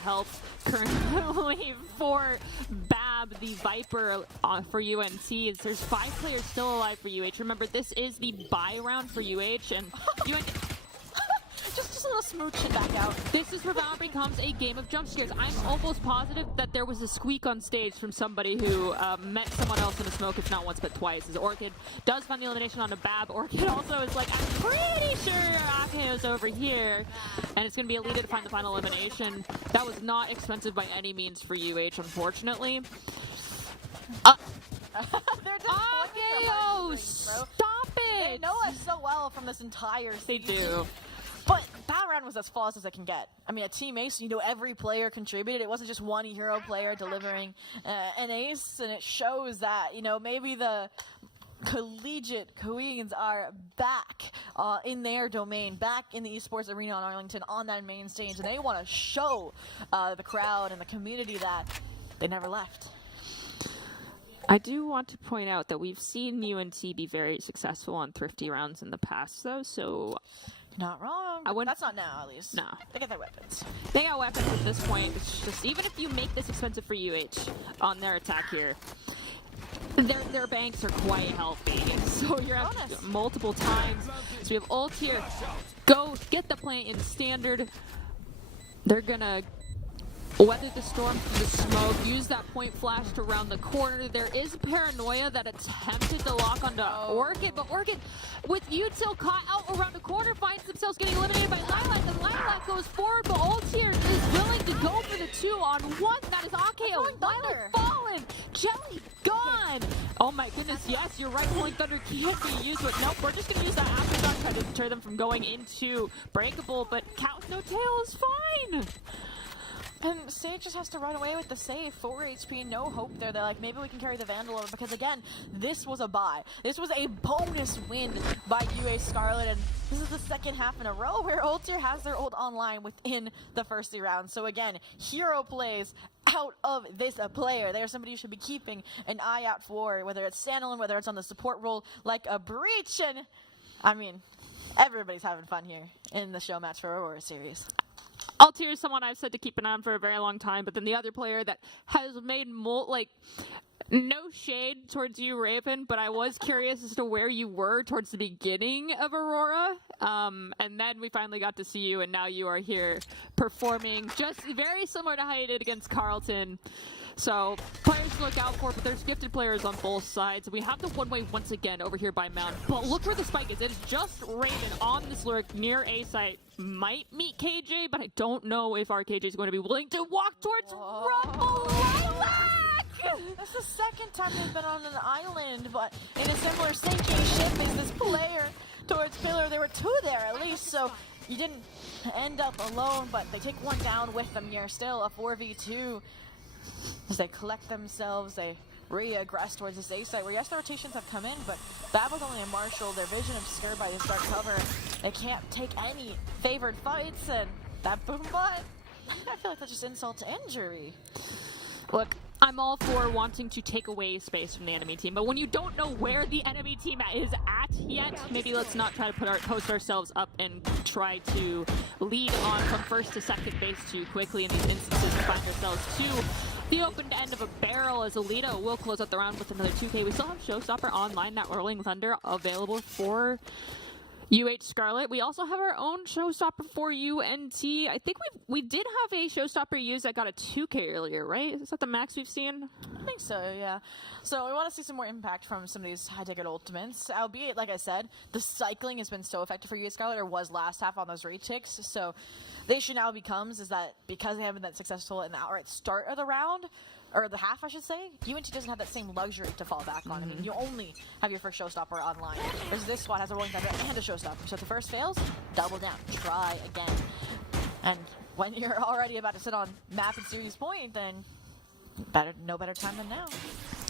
health currently for Bab, the Viper, for UNC. There's 5 players still alive for UH. Remember, this is the bye round for UH, and UNC... Just a little smooch it back out. This is where Valorant becomes a game of jump scares. I'm almost positive that there was a squeak on stage from somebody who met someone else in the smoke, if not once but twice. As Orchid does find the elimination on a Bab. Orchid also is like, I'm pretty sure Akeo's over here. And it's going to be a leader to find the final elimination. That was not expensive by any means for UH, unfortunately. They're just Akeo, stop it! They know us so well from this entire season. They do. But that round was as flawless as it can get. I mean, a team ace, every player contributed. It wasn't just one hero player delivering an ace, and it shows that, maybe the collegiate Queens are back in their domain, back in the esports arena on Arlington on that main stage, and they want to show the crowd and the community that they never left. I do want to point out that we've seen UNC be very successful on thrifty rounds in the past, though, so... Not wrong. That's not now, at least. No. They got their weapons. They got weapons at this point. It's just, even if you make this expensive for UH on their attack here, their banks are quite healthy. So you're at multiple times. So we have ult here. Go get the plant in standard. They're gonna weather the storm through the smoke, use that point flash to round the corner. There is Paranoia that attempted to lock onto Orchid, but Orchid, with Util caught out around the corner, finds themselves getting eliminated by Lilac, and Lilac goes forward, but Ultier is willing to go for the 2-on-1. That is Akeo. Lilac fallen. Jelly gone. Oh my goodness, yes, you're right. Rolling Thunder can't be used, but nope, we're just going to use that afterthought, try to deter them from going into Breakable, but Cat with no tail is fine. And Sage just has to run away with the save. 4 HP, no hope there. They're like, maybe we can carry the Vandal over, because again, this was a bye. This was a bonus win by UA Scarlet, and this is the second half in a row where Ulter has their ult online within the first 3 rounds. So again, hero plays out of this player. There's somebody you should be keeping an eye out for, whether it's standalone, whether it's on the support role like a Breach, and I mean, everybody's having fun here in the show match for Aurora series. Altier is someone I've said to keep an eye on for a very long time, but then the other player that has made no shade towards you, Raven, but I was curious as to where you were towards the beginning of Aurora, and then we finally got to see you, and now you are here performing just very similar to how you did against Carlton. So, players to look out for, but there's gifted players on both sides. We have the one-way once again over here by Mount, but look where the spike is. It is just Raven on this lurk near A site. Might meet KJ, but I don't know if our KJ is going to be willing to walk towards Rumble Lilac! That's the second time they've been on an island, but in a similar sinking ship is this player towards Pillar. There were 2 there at least, so you didn't end up alone, but they take one down with them here. Still a 4v2 as they collect themselves. They re-aggress towards this A site where yes, the rotations have come in, but Bab was only a marshal. Their vision obscured by his dark cover. They can't take any favored fights, and that boom butt, I feel like that's just insult to injury. Look, I'm all for wanting to take away space from the enemy team, but when you don't know where the enemy team is at yet, maybe let's not try to post ourselves up and try to lead on from first to second base too quickly in these instances and find ourselves to the open end of a barrel, as Alita will close out the round with another 2K. We still have Showstopper online, that Rolling Thunder available for UH Scarlet. We also have our own Showstopper for UNT. I think we did have a Showstopper used that got a 2K earlier, right? Is that the max we've seen? I think so, yeah. So we want to see some more impact from some of these high-ticket ultimates, albeit, like I said, the cycling has been so effective for UH Scarlet, or was last half on those reticks, so the issue now becomes is that because they haven't been that successful in the outright start of the round, or the half, I should say, UNT doesn't have that same luxury to fall back on. I mean, you only have your first Showstopper online. Whereas this squad has a Rolling Thunder and a Showstopper. So if the first fails, double down, try again. And when you're already about to sit on map and series point, then no better time than now.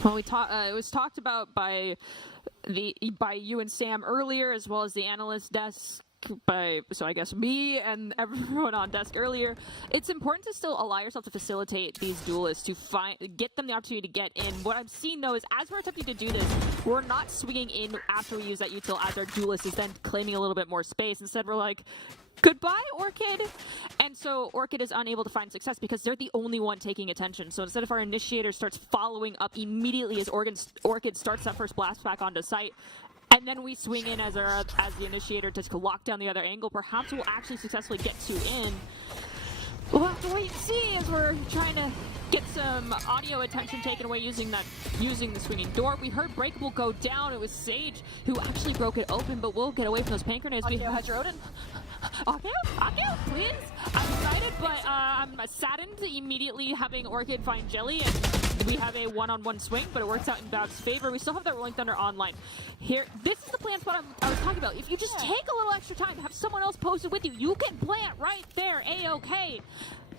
Well, it was talked about by you and Sam earlier, as well as the analyst desk. So I guess me and everyone on desk earlier, it's important to still allow yourself to facilitate these duelists, to get them the opportunity to get in. What I'm seeing though is as we're attempting to do this, we're not swinging in after we use that util as our duelist is then claiming a little bit more space. Instead we're like, goodbye, Orchid. And so Orchid is unable to find success because they're the only one taking attention. So instead of our initiator starts following up immediately as Orchid starts that first blast back onto site, and then we swing in as the initiator to lock down the other angle, perhaps we'll actually successfully get two in. We'll have to wait and see as we're trying to get some audio attention taken away using the swinging door. We heard Breakable go down. It was Sage who actually broke it open, but we'll get away from those paint grenades. Akio had your Odin. Akio, please. I'm excited, but I'm saddened immediately having Orchid find Jelly, and we have a one-on-one swing, but it works out in Bab's favor. We still have that Rolling Thunder online. Here, this is the plant spot I was talking about. If you just take a little extra time to have someone else posted with you, you can plant right there, A-OK.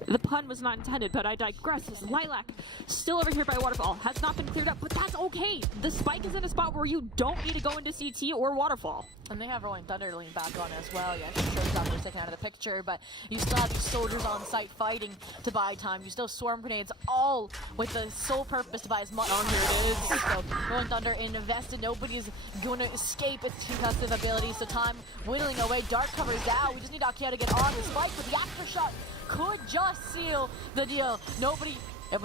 The pun was not intended, but I digress. This is Lilac, still over here by Waterfall. Has not been cleared up, but that's okay. The spike is in a spot where you don't need to go into CT or Waterfall. And they have Rolling Thunder lean back on as well. Yeah, Showstopper was taken out of the picture, but you still have these soldiers on site fighting to buy time. You still have Swarm Grenades, all with the sole purpose to buy as much. Oh, here it is. So Rolling Thunder invested. Nobody's going to escape its concussive ability, so time whittling away. Dark covers down. We just need Akio to get on the spike, but the aftershock could just seal the deal. Nobody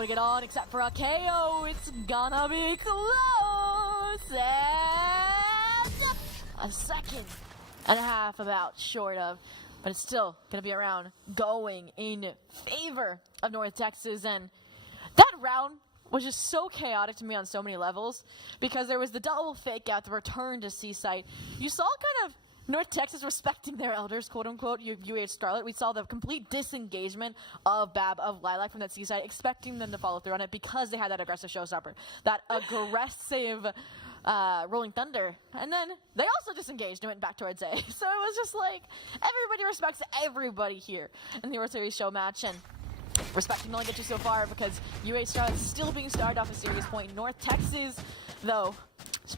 get on except for Akio. It's gonna be close. And a second and a half about short of, but it's still gonna be a round going in favor of North Texas. And that round was just so chaotic to me on so many levels because there was the double fake out, the return to C site. You saw kind of North Texas respecting their elders, quote unquote, UH Scarlet. We saw the complete disengagement of Bab, of Lilac from that C site, expecting them to follow through on it because they had that aggressive Showstopper, that aggressive Rolling Thunder. And then they also disengaged and went back towards A. So it was just like, everybody respects everybody here in the World Series show match. And respect can only get you so far because UH Scarlet is still being started off a serious point. North Texas, though,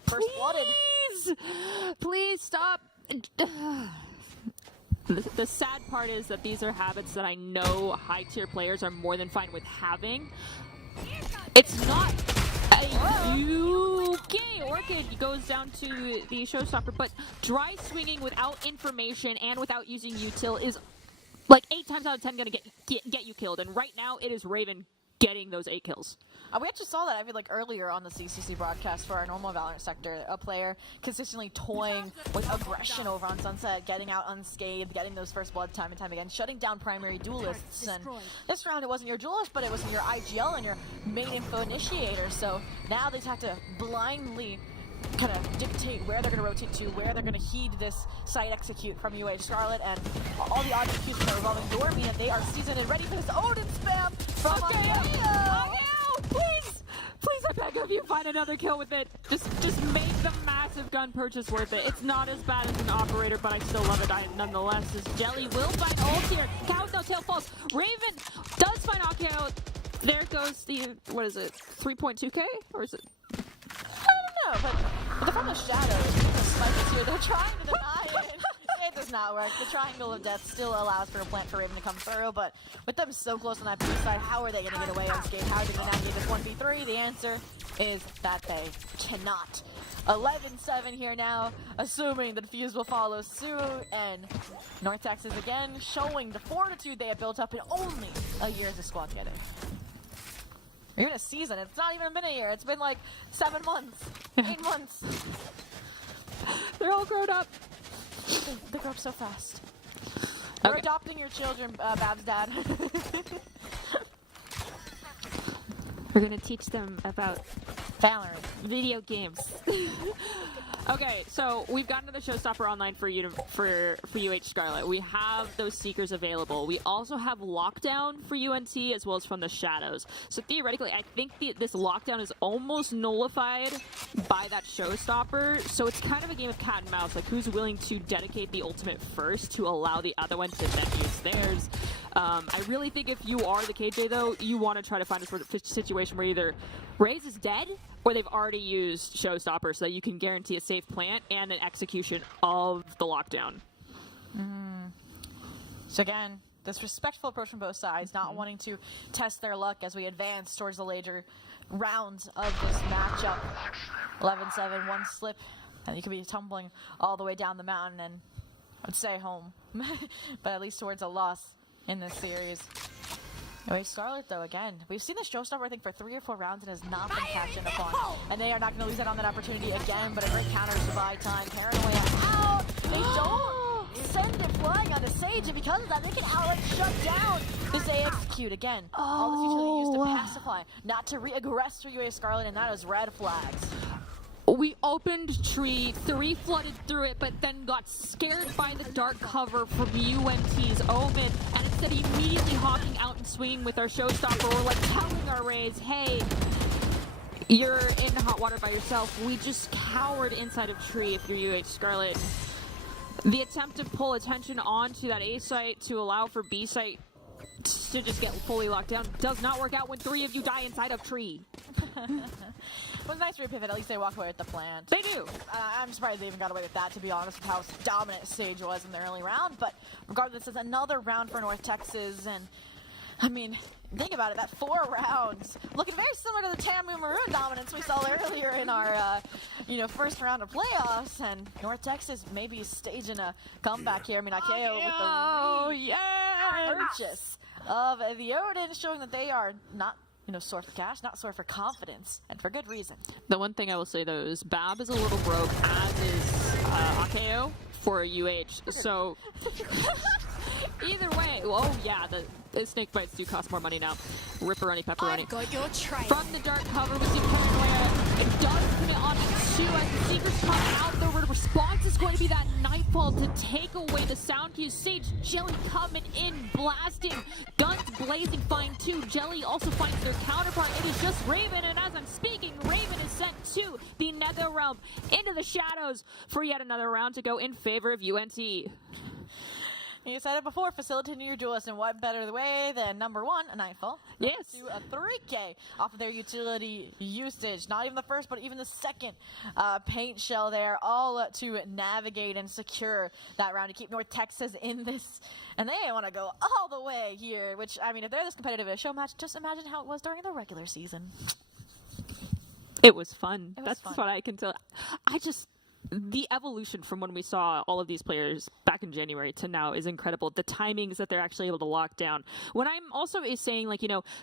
first blooded. Please stop. The sad part is that these are habits that I know high-tier players are more than fine with having. It's not okay. Orchid goes down to the Showstopper, but dry swinging without information and without using util is like 8 times out of 10 gonna get you killed. And right now it is Raven getting those 8 kills. We actually saw that, I feel like, earlier on the CECC broadcast for our normal Valorant sector. A player consistently toying with aggression over on Sunset, getting out unscathed, getting those first blood time and time again, shutting down primary duelists. And this round, it wasn't your duelist, but it was your IGL and your main info initiator. So now they just have to blindly kind of dictate where they're going to rotate to, where they're going to heed this site execute from UH Scarlet, and all the audio cues that are revolving door mean that they are seasoned and ready for this Odin spam from Akio. Please, I beg if you find another kill with it, just make the massive gun purchase worth it. It's not as bad as an operator, but I still love it nonetheless. As Jelly will find ult here. Cow with no tail falls. Raven does find Akio. There goes the, what is it, 3.2k? Or is it? I don't know, but they're from the shadows. The snipers here, they're trying to deny it. It does not work. The triangle of death still allows for a plant for Raven to come through, but with them so close on that B side, how are they going to get away unscathed? How are they going to navigate this 1v3? The answer is that they cannot. 11-7 here now, assuming the defuse will follow suit, and North Texas again showing the fortitude they have built up in only a year as a squad getting. Or even a season. It's not even been a year. It's been like 7 months, 8 months. They're all grown up. They grow up so fast. You're adopting your children, Bab's dad. We're gonna teach them about Valorant. video games. Okay, so we've gotten to the Showstopper online for UH Scarlet. We have those Seekers available. We also have Lockdown for UNT as well as from the Shadows. So theoretically, I think this Lockdown is almost nullified by that Showstopper. So it's kind of a game of cat and mouse. Like, who's willing to dedicate the ultimate first to allow the other one to then use theirs? I really think if you are the KJ, though, you want to try to find a sort of situation where either Raze is dead or they've already used Showstopper so that you can guarantee a safe plant and an execution of the lockdown. So again, this respectful approach from both sides, not wanting to test their luck as we advance towards the later rounds of this matchup. 11-7, one slip, and you could be tumbling all the way down the mountain and I'd say home, but at least towards a loss in this series. Anyway, Scarlet, though, again, we've seen this Showstopper, I think, for 3 or 4 rounds and has not been cashed in upon. And they are not going to lose out on that opportunity again, but a great counter to buy time. Paranoia out! They don't send it flying on the Sage, and because of that, they can outright shut down this AXQ again. All this usually used to pacify, not to re-aggress for UA Scarlet, and that is red flags. We opened tree, 3 flooded through it, but then got scared by the dark cover from UNT's Omen, and instead of immediately hawking out and swinging with our Showstopper, we're like telling our Rays, hey, you're in hot water by yourself. We just cowered inside of tree if you're UH Scarlet. The attempt to pull attention onto that A site to allow for B site to just get fully locked down does not work out when 3 of you die inside of tree. It was nice for your pivot. At least they walk away with the plant. They do. I'm surprised they even got away with that, to be honest, with how dominant Sage was in the early round. But regardless, it's another round for North Texas. And, I mean, think about it. That 4 rounds, looking very similar to the Tamu Maroon dominance we saw earlier in our, first round of playoffs. And North Texas maybe staging a comeback here. I mean, Akeo with the purchase of the Odin, showing that they are not sore for cash, not sore for confidence, and for good reason. The one thing I will say, though, is Bab is a little broke, as is Akeo for UH, so either way, oh yeah, the snake bites do cost more money now. Ripperoni, pepperoni. I've got your train. From the dark cover, we see Paranoia. It does commit on two as the Seekers come out. The response is going to be that Nightfall to take away the sound cues. Sage, Jelly coming in, blasting. Guns blazing, find 2. Jelly also finds their counterpart. It is just Raven, and as I'm speaking, Raven is sent to the Nether Realm, into the shadows for yet another round to go in favor of UNT. You said it before, facilitating your duelist, and what better way than number 1, a Nightfall, yes, to a 3K off of their utility usage. Not even the first, but even the second paint shell there, all to navigate and secure that round to keep North Texas in this. And they want to go all the way here, which, I mean, if they're this competitive in a show match, just imagine how it was during the regular season. It was fun. That's what I can tell. The evolution from when we saw all of these players back in January to now is incredible. The timings that they're actually able to lock down. When I'm also saying,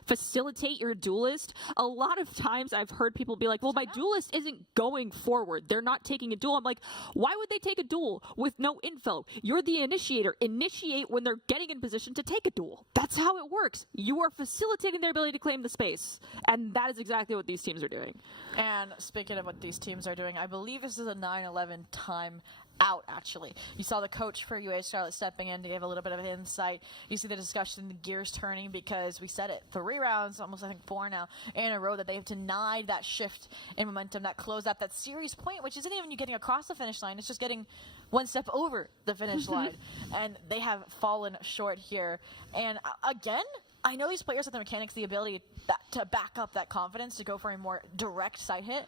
facilitate your duelist, a lot of times I've heard people be like, well, my duelist isn't going forward. They're not taking a duel. I'm like, why would they take a duel with no info? You're the initiator. Initiate when they're getting in position to take a duel. That's how it works. You are facilitating their ability to claim the space. And that is exactly what these teams are doing. And speaking of what these teams are doing, I believe this is a 9-11 time out, actually. You saw the coach for UA Scarlet stepping in to give a little bit of insight. You see the discussion, the gears turning, because we said it, 3 rounds, almost I think 4 now, in a row that they've denied that shift in momentum, that close out, that series point, which isn't even you getting across the finish line, it's just getting one step over the finish line. And they have fallen short here. And again, I know these players have the mechanics, the ability to back up that confidence, to go for a more direct side hit.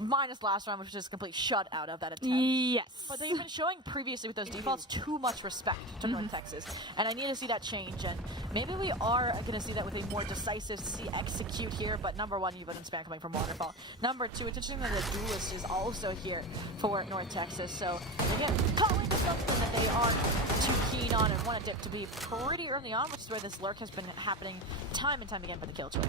Minus last round, which was just a complete shut out of that attempt. Yes. But they've been showing previously with those defaults too much respect to North Texas. And I need to see that change. And maybe we are going to see that with a more decisive execute here. But number 1, you've been spam coming from Waterfall. Number 2, it's interesting that the duelist is also here for North Texas. So again, calling to something that they aren't too keen on and wanted it to be pretty early on, which is where this lurk has been happening time and time again for the kill trade.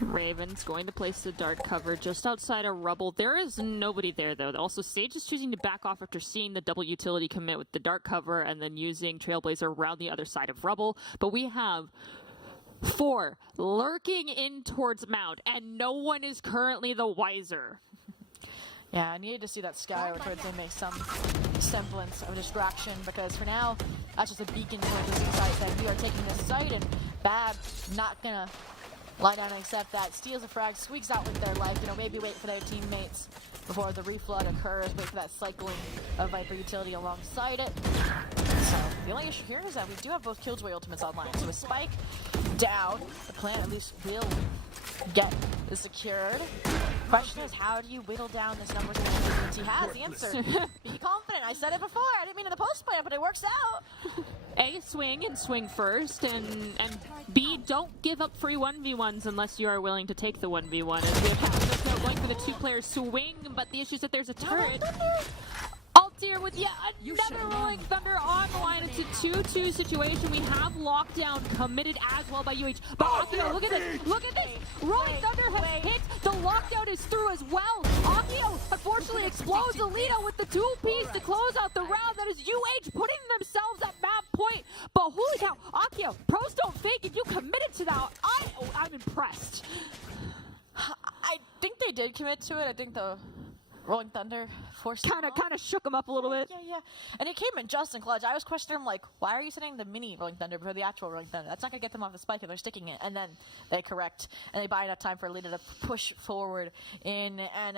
Raven's going to place the dart cover just outside of Rubble. There is nobody there, though. Also, Sage is choosing to back off after seeing the double utility commit with the dart cover and then using Trailblazer around the other side of Rubble. But we have 4 lurking in towards Mount, and no one is currently the wiser. Yeah, I needed to see that Sky towards him make some semblance of distraction, because for now, that's just a beacon towards the side that we are taking this site, and Bab not gonna lie down and accept that. Steals a frag, squeaks out with their life, maybe wait for their teammates before the reflood occurs, wait for that cycling of Viper utility alongside it. So the only issue here is that we do have both Killjoy ultimates online. So with Spike down, the plan at least will get secured. Question is, how do you whittle down this number to the he has the answer. Be confident. I said it before. I didn't mean in the post plan, but it works out. A, swing and swing first, and B, don't give up free 1v1s unless you are willing to take the 1v1. As we have Pascal going for the 2-player swing, but the issue is that there's a turret. Altier with yet another Rolling Thunder on the line. It's a 2-2 situation. We have lockdown committed as well by UH. But Akio, look at this. Look at this. Rolling Thunder has hit. The lockdown is through as well. Akio unfortunately explodes Alita with the 2-piece to close out the round. That is UH putting themselves at map point. But holy cow, Akio, pros don't fake. If you committed to that, I'm impressed. I think they did commit to it. I think the Rolling Thunder forced kind of shook him up a little bit. Yeah. And it came in just in clutch. I was questioning him, like, why are you setting the mini Rolling Thunder before the actual Rolling Thunder? That's not going to get them off the spike if they're sticking it. And then they correct, and they buy enough time for Alita to push forward in. And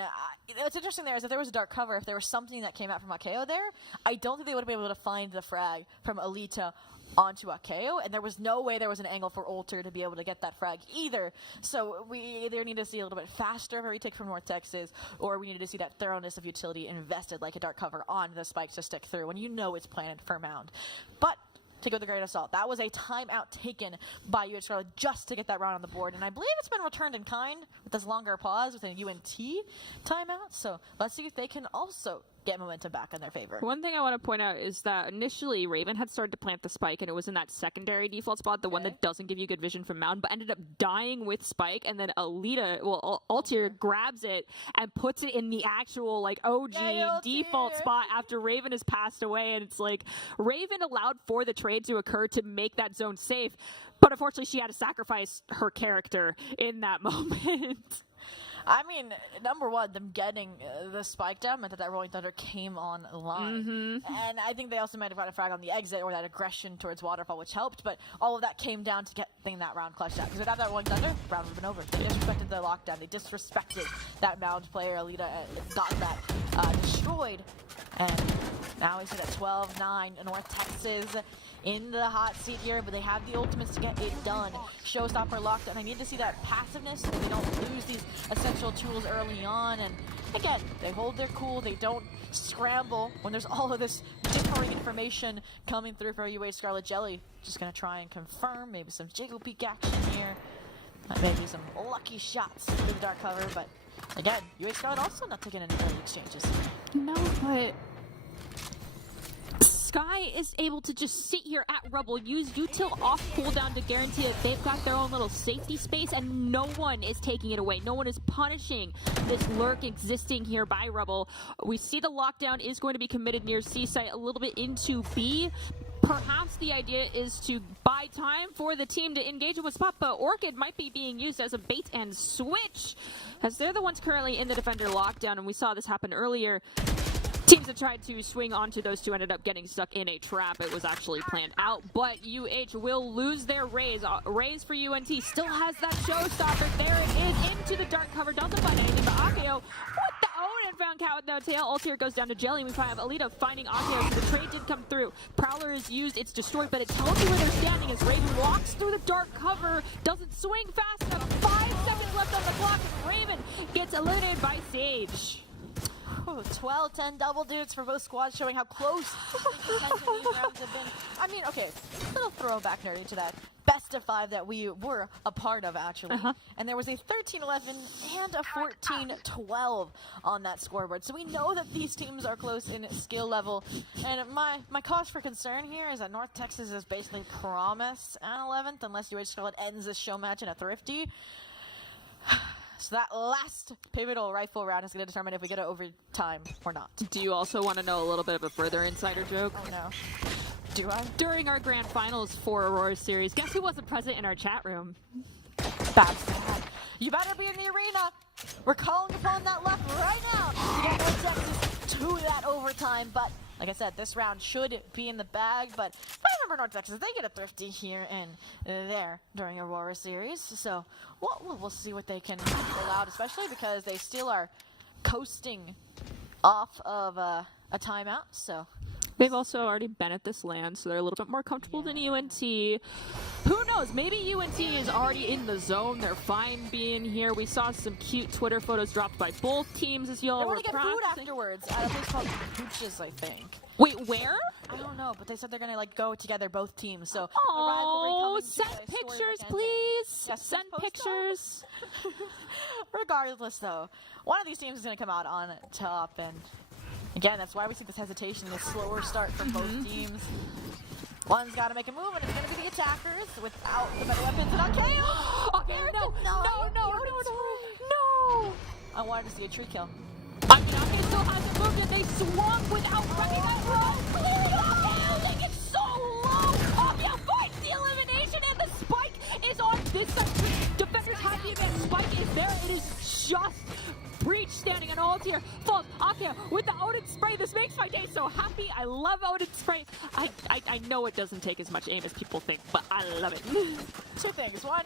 what's interesting there is if there was a dark cover, if there was something that came out from Akeo there, I don't think they would have been able to find the frag from Alita onto Akeo, and there was no way there was an angle for Alter to be able to get that frag either. So we either need to see a little bit faster of a retake from North Texas, or we needed to see that thoroughness of utility invested like a dark cover on the spikes to stick through when you know it's planted for Mound. But take it with a grain of salt. That was a timeout taken by UH Scarlet just to get that round on the board, and I believe it's been returned in kind with this longer pause with a UNT timeout. So let's see if they can also get momentum back in their favor. One thing I want to point out is that initially Raven had started to plant the spike, and it was in that secondary default spot, the one that doesn't give you good vision from Mound, but ended up dying with spike, and then Altier grabs it and puts it in the actual like OG default spot after Raven has passed away, and it's like Raven allowed for the trade to occur to make that zone safe, but unfortunately she had to sacrifice her character in that moment. I mean, number one, them getting the spike down meant that Rolling Thunder came online. And I think they also might have got a frag on the exit or that aggression towards Waterfall, which helped, but all of that came down to getting that round clutched out. Because without that Rolling Thunder, round would have been over. They disrespected the lockdown. They disrespected that Mound player, Alita, got that destroyed. And now we see that 12-9 North Texas in the hot seat here, but they have the ultimates to get it done. Showstopper locked, and I need to see that passiveness so they don't lose these essential tools early on. And again, they hold their cool, they don't scramble when there's all of this differing information coming through for UA Scarlet Jelly. Just gonna try and confirm, maybe some jiggle peek action here. Maybe some lucky shots through the dark cover, but again, UA Scarlet also not taking any early exchanges. No, but Sky is able to just sit here at Rubble, use util off cooldown to guarantee that they've got their own little safety space, and no one is taking it away. No one is punishing this lurk existing here by Rubble. We see the lockdown is going to be committed near C site, a little bit into B. perhaps the idea is to buy time for the team to engage with spot, but Orchid might be being used as a bait and switch, as they're the ones currently in the defender lockdown, and we saw this happen earlier. Teams that tried to swing onto those two ended up getting stuck in a trap. It was actually planned out, but UH will lose their Raze. Raze for UNT still has that showstopper. There it is, into the dark cover. Doesn't find anything, but Akeo with the Odin found Cat with no tail. Ultier goes down to Jelly, and we have Alita finding Akeo, so the trade did come through. Prowler is used, it's destroyed, but it tells you where they're standing as Raven walks through the dark cover, doesn't swing fast enough. 5 seconds left on the clock, and Raven gets eliminated by Sage. 12-10 double dudes for both squads, showing how close these rounds have been. I mean, okay, little throwback nerdy to that best of 5 that we were a part of, actually. And there was a 13-11 and a 14-12 on that scoreboard. So we know that these teams are close in skill level. And my cause for concern here is that North Texas is basically promised an 11th unless UH Scarlet ends this show match in a thrifty. So that last pivotal rifle round is going to determine if we get it overtime or not. Do you also want to know a little bit of a further insider joke? Oh no. Do I? During our grand finals for Aurora series, guess who wasn't present in our chat room? That's bad. You better be in the arena. We're calling upon that luck right now to get North Texas to that overtime. But like I said, this round should be in the bag. But if I remember North Texas, they get a thrifty here and there during Aurora series. So we'll see what they can pull out, especially because they still are coasting off of a timeout. So they've also already been at this land, so they're a little bit more comfortable than UNT. Who knows? Maybe UNT is already in the zone. They're fine being here. We saw some cute Twitter photos dropped by both teams as y'all were practicing. They want to get food afterwards at a place called Pooches, I think. Wait, where? I don't know, but they said they're going to like go together, both teams. So oh, send pictures, please. Yes, send pictures. Regardless, though, one of these teams is going to come out on top, and again, that's why we see this hesitation, this slower start from both teams. One's got to make a move, and it's going to be the attackers without the better weapons. And okay, no. I wanted to see a tree kill. I mean, Ake still hasn't moved, and they swung without recognizing. Clearly, it's so low. Ake finds the elimination, and the spike is on this side. Defenders have the advantage. Spike is there. It is just Breach standing on Altier. Falls Ake with the Odin spray. This makes my day so happy. I love Odin spray. I know it doesn't take as much aim as people think, but I love it. 2 things. One,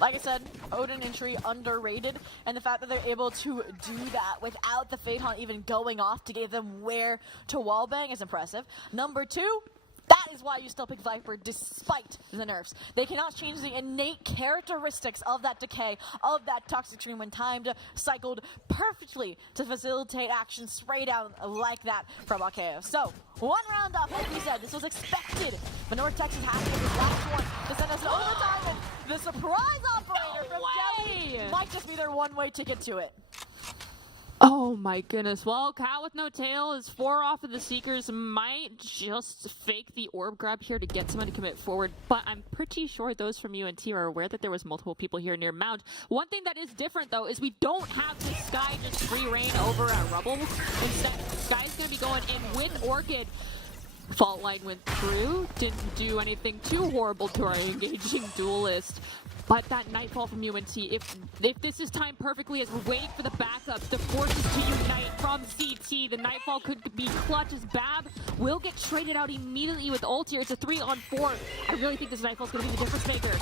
like I said, Odin entry underrated, and the fact that they're able to do that without the Fade Hunt even going off to give them where to wallbang is impressive. Number 2, that is why you still pick Viper despite the nerfs. They cannot change the innate characteristics of that decay, of that toxic stream when timed, cycled perfectly to facilitate action spray down like that from Akeo. So, 1 round up, like we said, this was expected, but North Texas has to get this last one to send us to overtime, and the surprise operator from Jelly might just be their one-way ticket to it. Oh my goodness. Well, Cat with no tail is 4 off of the Seekers. Might just fake the orb grab here to get someone to commit forward, but I'm pretty sure those from UNT are aware that there was multiple people here near Mount. One thing that is different, though, is we don't have this Sky just free reign over at Rubble. Instead, Sky's going to be going in with Orchid. Fault line went through, didn't do anything too horrible to our engaging duelist. But that Nightfall from UNT, if this is timed perfectly as we're waiting for the backups, the forces to unite from CT, the Nightfall could be clutch as Bab will get traded out immediately with ult here. It's a 3-on-4. I really think this Nightfall is going to be the difference maker.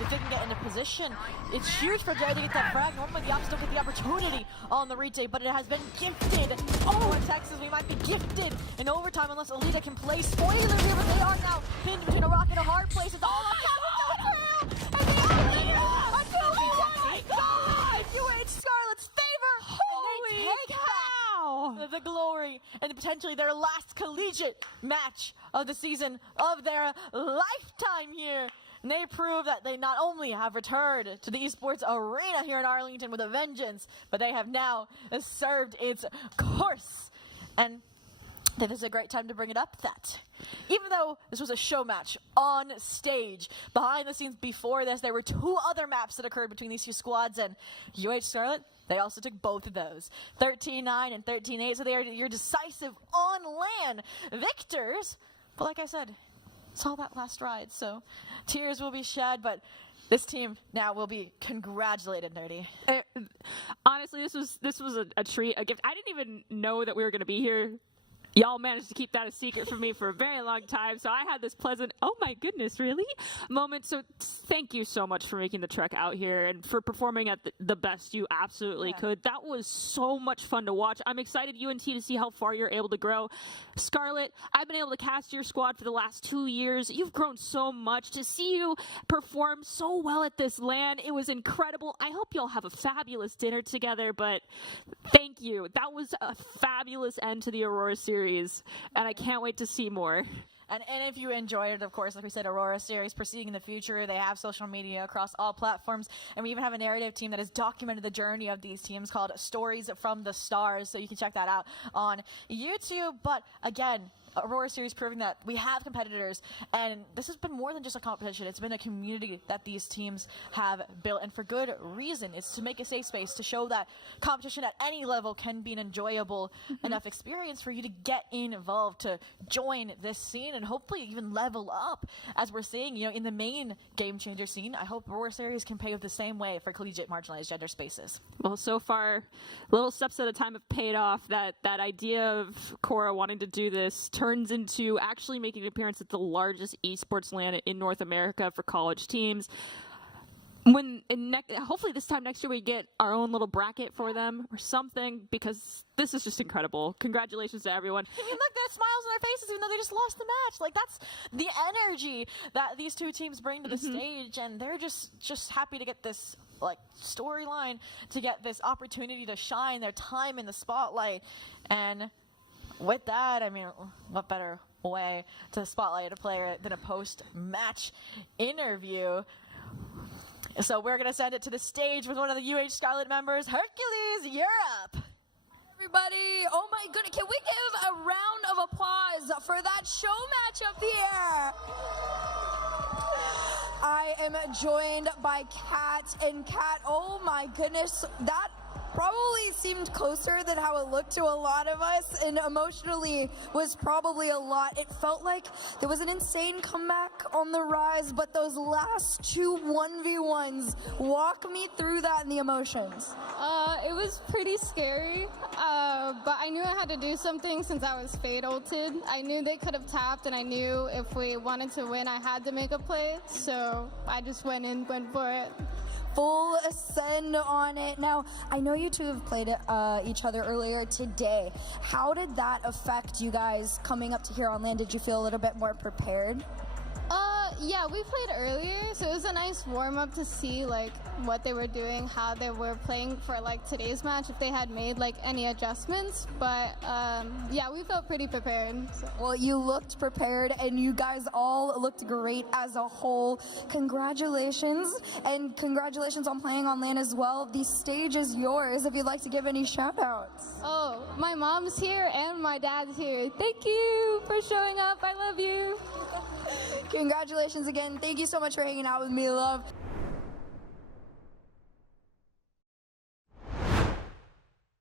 If they can get into position, it's huge for Jerry to get that frag. Normally the Ops don't get the opportunity on the retake, but it has been gifted. Oh, in Texas, we might be gifted in overtime unless Alita can play spoiler here, but they are now pinned between a rock and a hard place. It's all on Scarlet's favor! Holy and they take cow! back the glory and potentially their last collegiate match of the season of their lifetime here. And they prove that they not only have returned to the Esports Arena here in Arlington with a vengeance, but they have now served its course. And this is a great time to bring it up that even though this was a show match on stage, behind the scenes before this, there were 2 other maps that occurred between these 2 squads, and UH Scarlet, they also took both of those. 13-9 and 13-8, so they are your decisive on-LAN victors. But like I said, it's all that last ride, so tears will be shed, but this team now will be congratulated, Nerdy. Honestly, this was a treat, a gift. I didn't even know that we were going to be here. Y'all managed to keep that a secret from me for a very long time, so I had this pleasant, oh my goodness, really? moment. So thank you so much for making the trek out here and for performing at the best you absolutely could. That was so much fun to watch. I'm excited, UNT, to see how far you're able to grow. Scarlett, I've been able to cast your squad for the last 2 years. You've grown so much. To see you perform so well at this LAN, it was incredible. I hope you'll have a fabulous dinner together, but thank you. That was a fabulous end to the Aurora series. And I can't wait to see more. And if you enjoyed it, of course, like we said, Aurora series proceeding in the future. They have social media across all platforms. And we even have a narrative team that has documented the journey of these teams called Stories from the Stars. So you can check that out on YouTube. But again, Aurora series proving that we have competitors, and this has been more than just a competition. It's been a community that these teams have built, and for good reason. It's to make a safe space, to show that competition at any level can be an enjoyable enough experience for you to get involved, to join this scene, and hopefully even level up, as we're seeing, you know, in the main game changer scene. I hope Aurora series can pave the same way for collegiate marginalized gender spaces. Well, so far, little steps at a time have paid off. That idea of Cora wanting to do this turns into actually making an appearance at the largest esports LAN in North America for college teams. Hopefully this time next year we get our own little bracket for them or something, because this is just incredible. Congratulations to everyone. I mean, look, they have smiles on their faces even though they just lost the match. Like, that's the energy that these two teams bring to the stage, and they're just happy to get this, like, storyline, to get this opportunity to shine, their time in the spotlight. And with that, I mean, what better way to spotlight a player than a post-match interview? So we're going to send it to the stage with one of the UH Scarlet members. Hercules, you're up. Everybody, oh my goodness, can we give a round of applause for that show match up here? I am joined by Kat, and Kat, oh my goodness, that probably seemed closer than how it looked to a lot of us, and emotionally was probably a lot. It felt like there was an insane comeback on the rise, but those last two 1v1s, walk me through that and the emotions. It was pretty scary, but I knew I had to do something since I was fade ulted. I knew they could have tapped, and I knew if we wanted to win, I had to make a play, so I just went for it. Full ascend on it. Now, I know you two have played each other earlier today. How did that affect you guys coming up to here on LAN? Did you feel a little bit more prepared? Yeah, we played earlier, so it was a nice warm-up to see, like, what they were doing, how they were playing for, like, today's match, if they had made, like, any adjustments. But, yeah, we felt pretty prepared. So. Well, you looked prepared, and you guys all looked great as a whole. Congratulations, and congratulations on playing on LAN as well. The stage is yours if you'd like to give any shout-outs. Oh, my mom's here and my dad's here. Thank you for showing up. I love you. Congratulations again. Thank you so much for hanging out with me, love.